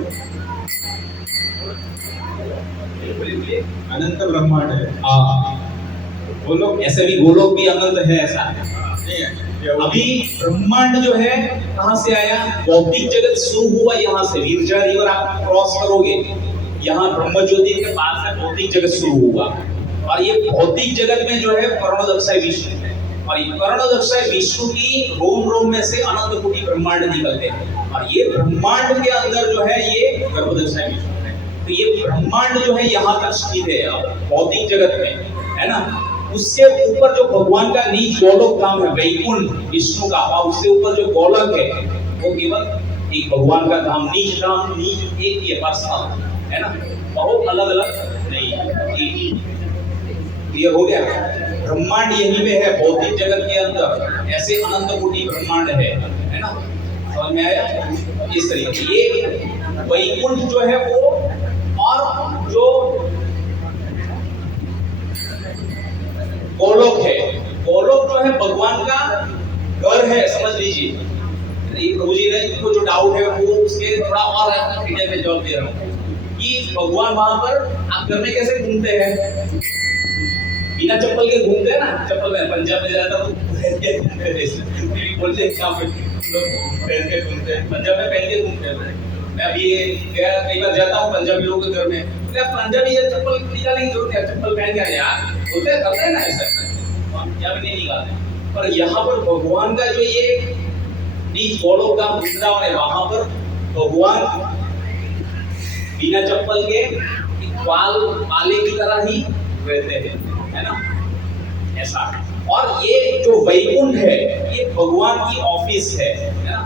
बोलिए। अनंत ब्रह्मांड है। हाँ, गोलोक ऐसे भी गोलोक भी अनंत है, ऐसा नहीं है। अभी ब्रह्मांड जो है कहाँ से आया? भौतिक जगत शुरू हुआ यहाँ से। विरजा रिवर आप क्रॉस करोगे, यहाँ ब्रह्म ज्योति के पास से भौतिक जगत शुरू हुआ। और ये भौतिक जगत में जो है कर्णोदक्षाय विष्णु है, और ये कर्णोदक्षाय विष्णु की रोम रोम में से अनंत कोटि ब्रह्मांड निकलते हैं। और ये ब्रह्मांड के अंदर जो है ये गर्भोदक्षाय विष्णु है। तो ये ब्रह्मांड जो है यहाँ तक स्थित है भौतिक जगत में, है ना। उससे ऊपर जो भगवान का नीच गोलोक धाम है, वैकुंठ विष्णु का, और उससे ऊपर जो गोलक है वो केवल एक भगवान का धाम, नीच धाम, नीच एक ही है, पर्सनल, है ना, बहुत अलग अलग नहीं। क्लियर हो गया? ब्रह्मांड यही में है, भौतिक जगत के अंदर ऐसे अनंत कोटि ब्रह्मांड है ना। समझ में आया? इस तरीके से ये वैकुंठ जो है वो, और जो गोलोक है, गोलोक जो है भगवान का घर है, समझ लीजिए। ये प्रभु जी ने को जो डाउट है वो उसके थोड़ा और डिटेल में जवाब दे रहा हूँ कि भगवान वहां पर आप घर में कैसे घूमते हैं? बिना चप्पल के घूमते हैं ना। चप्पल में पंजाब में जाता तो पहन के घूमते हैं, बोलते हैं कहाँ पे पहन के घूमते हैं, पंजाब में पहन के घूमते हैं। मैं अभी गया, कई बार जाता हूँ पंजाबी लोगों के घर में, क्या पंजाबी ये चप्पल निकालने की जरूरत है, चप्पल पहन के यार होते हैं, करते हैं ना ऐसा, हम पंजाबी नहीं निकालते। पर यहाँ पर भगवान का जो ये नीच गोलोक धाम वृंदावन है, वहां पर भगवान बिना चप्पल के बाल पाले की तरह ही रहते हैं, है ना, ऐसा। और ये जो वैकुंठ है ये भगवान की ऑफिस है ना।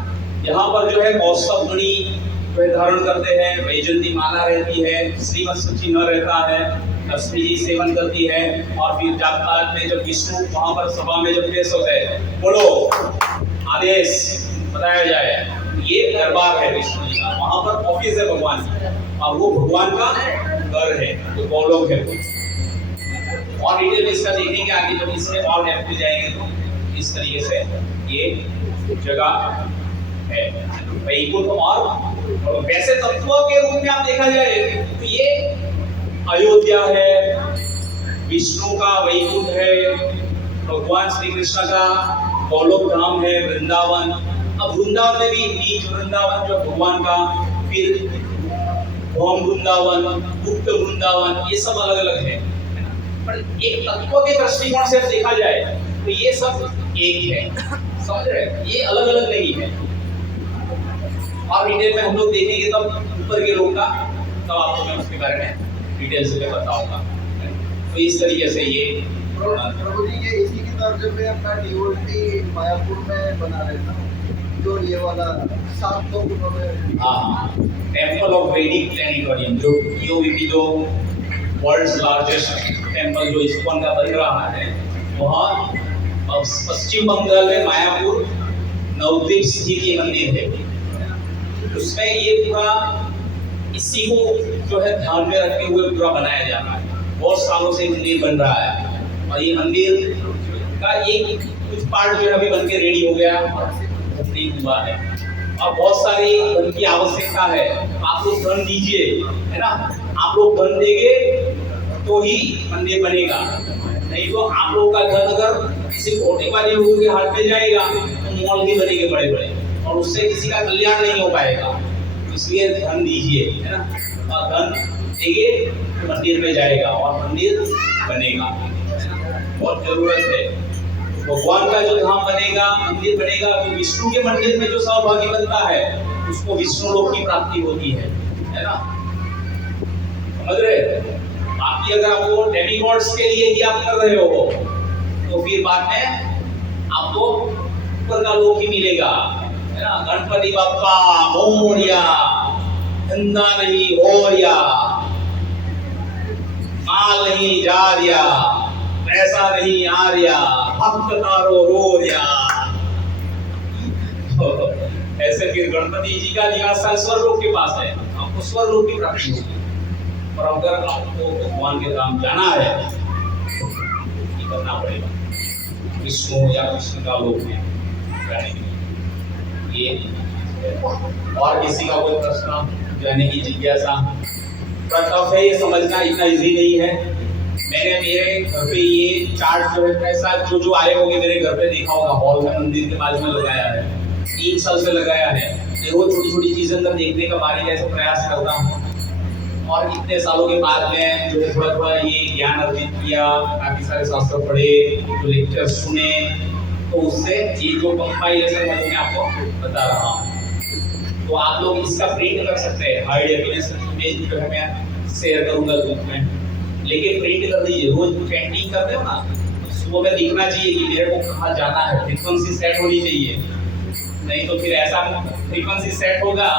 यहाँ पर जो है कौस्तभ मणि जो है धारण करते हैं, वैजयंती माला रहती है, श्रीवत्स चिन्ह रहता है, लक्ष्मी जी सेवन करती है। और फिर जागतात में जब विष्णु वहां पर सभा में जब पेश होते हैं, बोलो आदेश बताया जाए, ये दरबार है विष्णु जी का, वहां पर ऑफिस है भगवान की, और वो भगवान का घर है, तो गोलोक है। और डिटेल में इसका देखेंगे आगे जब इसमें और डेप्थ में जाएंगे तो इस तरीके से ये जगह है वैकुंठ। और वैसे तत्वों के रूप में आप देखा जाए तो ये अयोध्या है, विष्णु का वैकुंठ है, भगवान श्री कृष्ण का गोलोक धाम है, वृंदावन। अब वृंदावन में भी बीच वृंदावन जो भगवान का, फिर भौम वृंदावन, गुप्त वृंदावन, ये सब अलग अलग है। पर एक तत्व के दृष्टिकोण से देखा जाए तो ये सब एक है, समझ रहे? ये अलग अलग नहीं है। और डिटेल में हम लोग देखेंगे तब ऊपर के लोग का, तब आपको मैं उसके बारे में डिटेल से बताऊंगा। तो इस तरीके से ये प्रभु जी ये इसी की तर्ज में अपना डिवोटी मायापुर में बना रहे था, जो ये वाला 700 गुणों में। हाँ, टेम्पल ऑफ वैदिक प्लेनेटोरियम, जो यूवीपी जो वर्ल्ड्स लार्जेस्ट टेम्पल जो इस्कॉन का बन रहा है, वहाँ पश्चिम बंगाल में मायापुर नवद्वीप स्थित ये मंदिर है। उसमें ये पूरा इसी को जो है ध्यान में रखते हुए पूरा बनाया जा रहा है। बहुत सालों से मंदिर बन रहा है, और ये मंदिर का एक कुछ पार्ट जो है अभी बन के रेडी हो गया, कंप्लीट हुआ है। और बहुत सारी धन की आवश्यकता है, आप लोग धन दीजिए, है ना। आप लोग धन देंगे तो ही मंदिर बनेगा, नहीं तो आप लोगों का धन अगर किसी भौतिक वाले लोगों के हाथ में जाएगा तो मॉल भी बनेंगे बड़े बड़े, और उससे किसी का कल्याण नहीं हो पाएगा। इसलिए धन दीजिए, है ना, और धन देंगे तो मंदिर में जाएगा और मंदिर बनेगा। बहुत जरूरत है। भगवान का जो धाम बनेगा, मंदिर बनेगा, तो विष्णु के मंदिर में जो सौभाग्य बनता है उसको विष्णु लोक की प्राप्ति होती है ना। समझ रहे? बाकी अगर आपको डेमीगॉड्स के लिए ही आप कर रहे हो तो फिर बाद में आपको ऊपर का लोक ही मिलेगा, है ना। गणपति बाप्पा मोरया, धंधा नहीं होरिया, माल नहीं जा रिया, पैसा नहीं आ रिया, भक्त तारो रो रिया। ऐसे फिर गणपति जी का निवास स्वर्गलोक के पास है, आपको स्वर्गलोक की प्राप्ति होगी। और अगर आपको भगवान के धाम जाना है ये करना पड़ेगा, विष्णु या कृष्ण का लोक में जाने के लिए। ये और किसी का कोई प्रश्न, जाने की जिज्ञासा? टफ है ये समझना, इतना इजी नहीं है। मैंने मेरे घर पे ये चार्ट जो है कैसा, जो आए होंगे मेरे घर पे देखा होगा, हॉल में मंदिर के बाजू में लगाया है, 3 साल से लगाया है। रोज छोटी छोटी चीजें अंदर देखने का बारी जैसे प्रयास करता हूँ, और इतने सालों के बाद में जो है थोड़ा थोड़ा ये ज्ञान अर्जित किया, काफी सारे शास्त्र पढ़े, जो लेक्चर सुने, तो उससे ये जो कंपाइलेशन मैं आपको बता रहा हूँ। तो आप लोग इसका प्रिंट कर सकते हैं, हाई डेफिनेशन इमेज जो है मैं शेयर करूंगा ग्रुप में, लेकिन प्रिंट कर दीजिए। रोज पेंटिंग करते हो ना, सुबह में दिखना चाहिए कि मेरे को कहाँ जाना है, फ्रीक्वेंसी सेट होनी चाहिए। नहीं तो फिर ऐसा फ्रीक्वेंसी सेट होगा,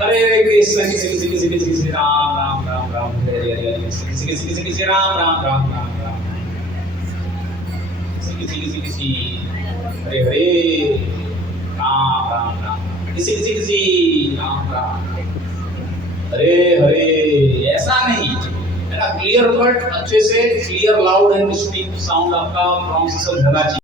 हरे कृष्ण किसी राम राम राम राम, हरे हरे किसी राम राम राम राम राम, किसी हरे हरे राम राम राम, किसी राम राम हरे हरे। ऐसा नहीं है ना, क्लियर कट अच्छे से, clear loud and distinct sound आपका प्रोनाउंसिएशन होना चाहिए।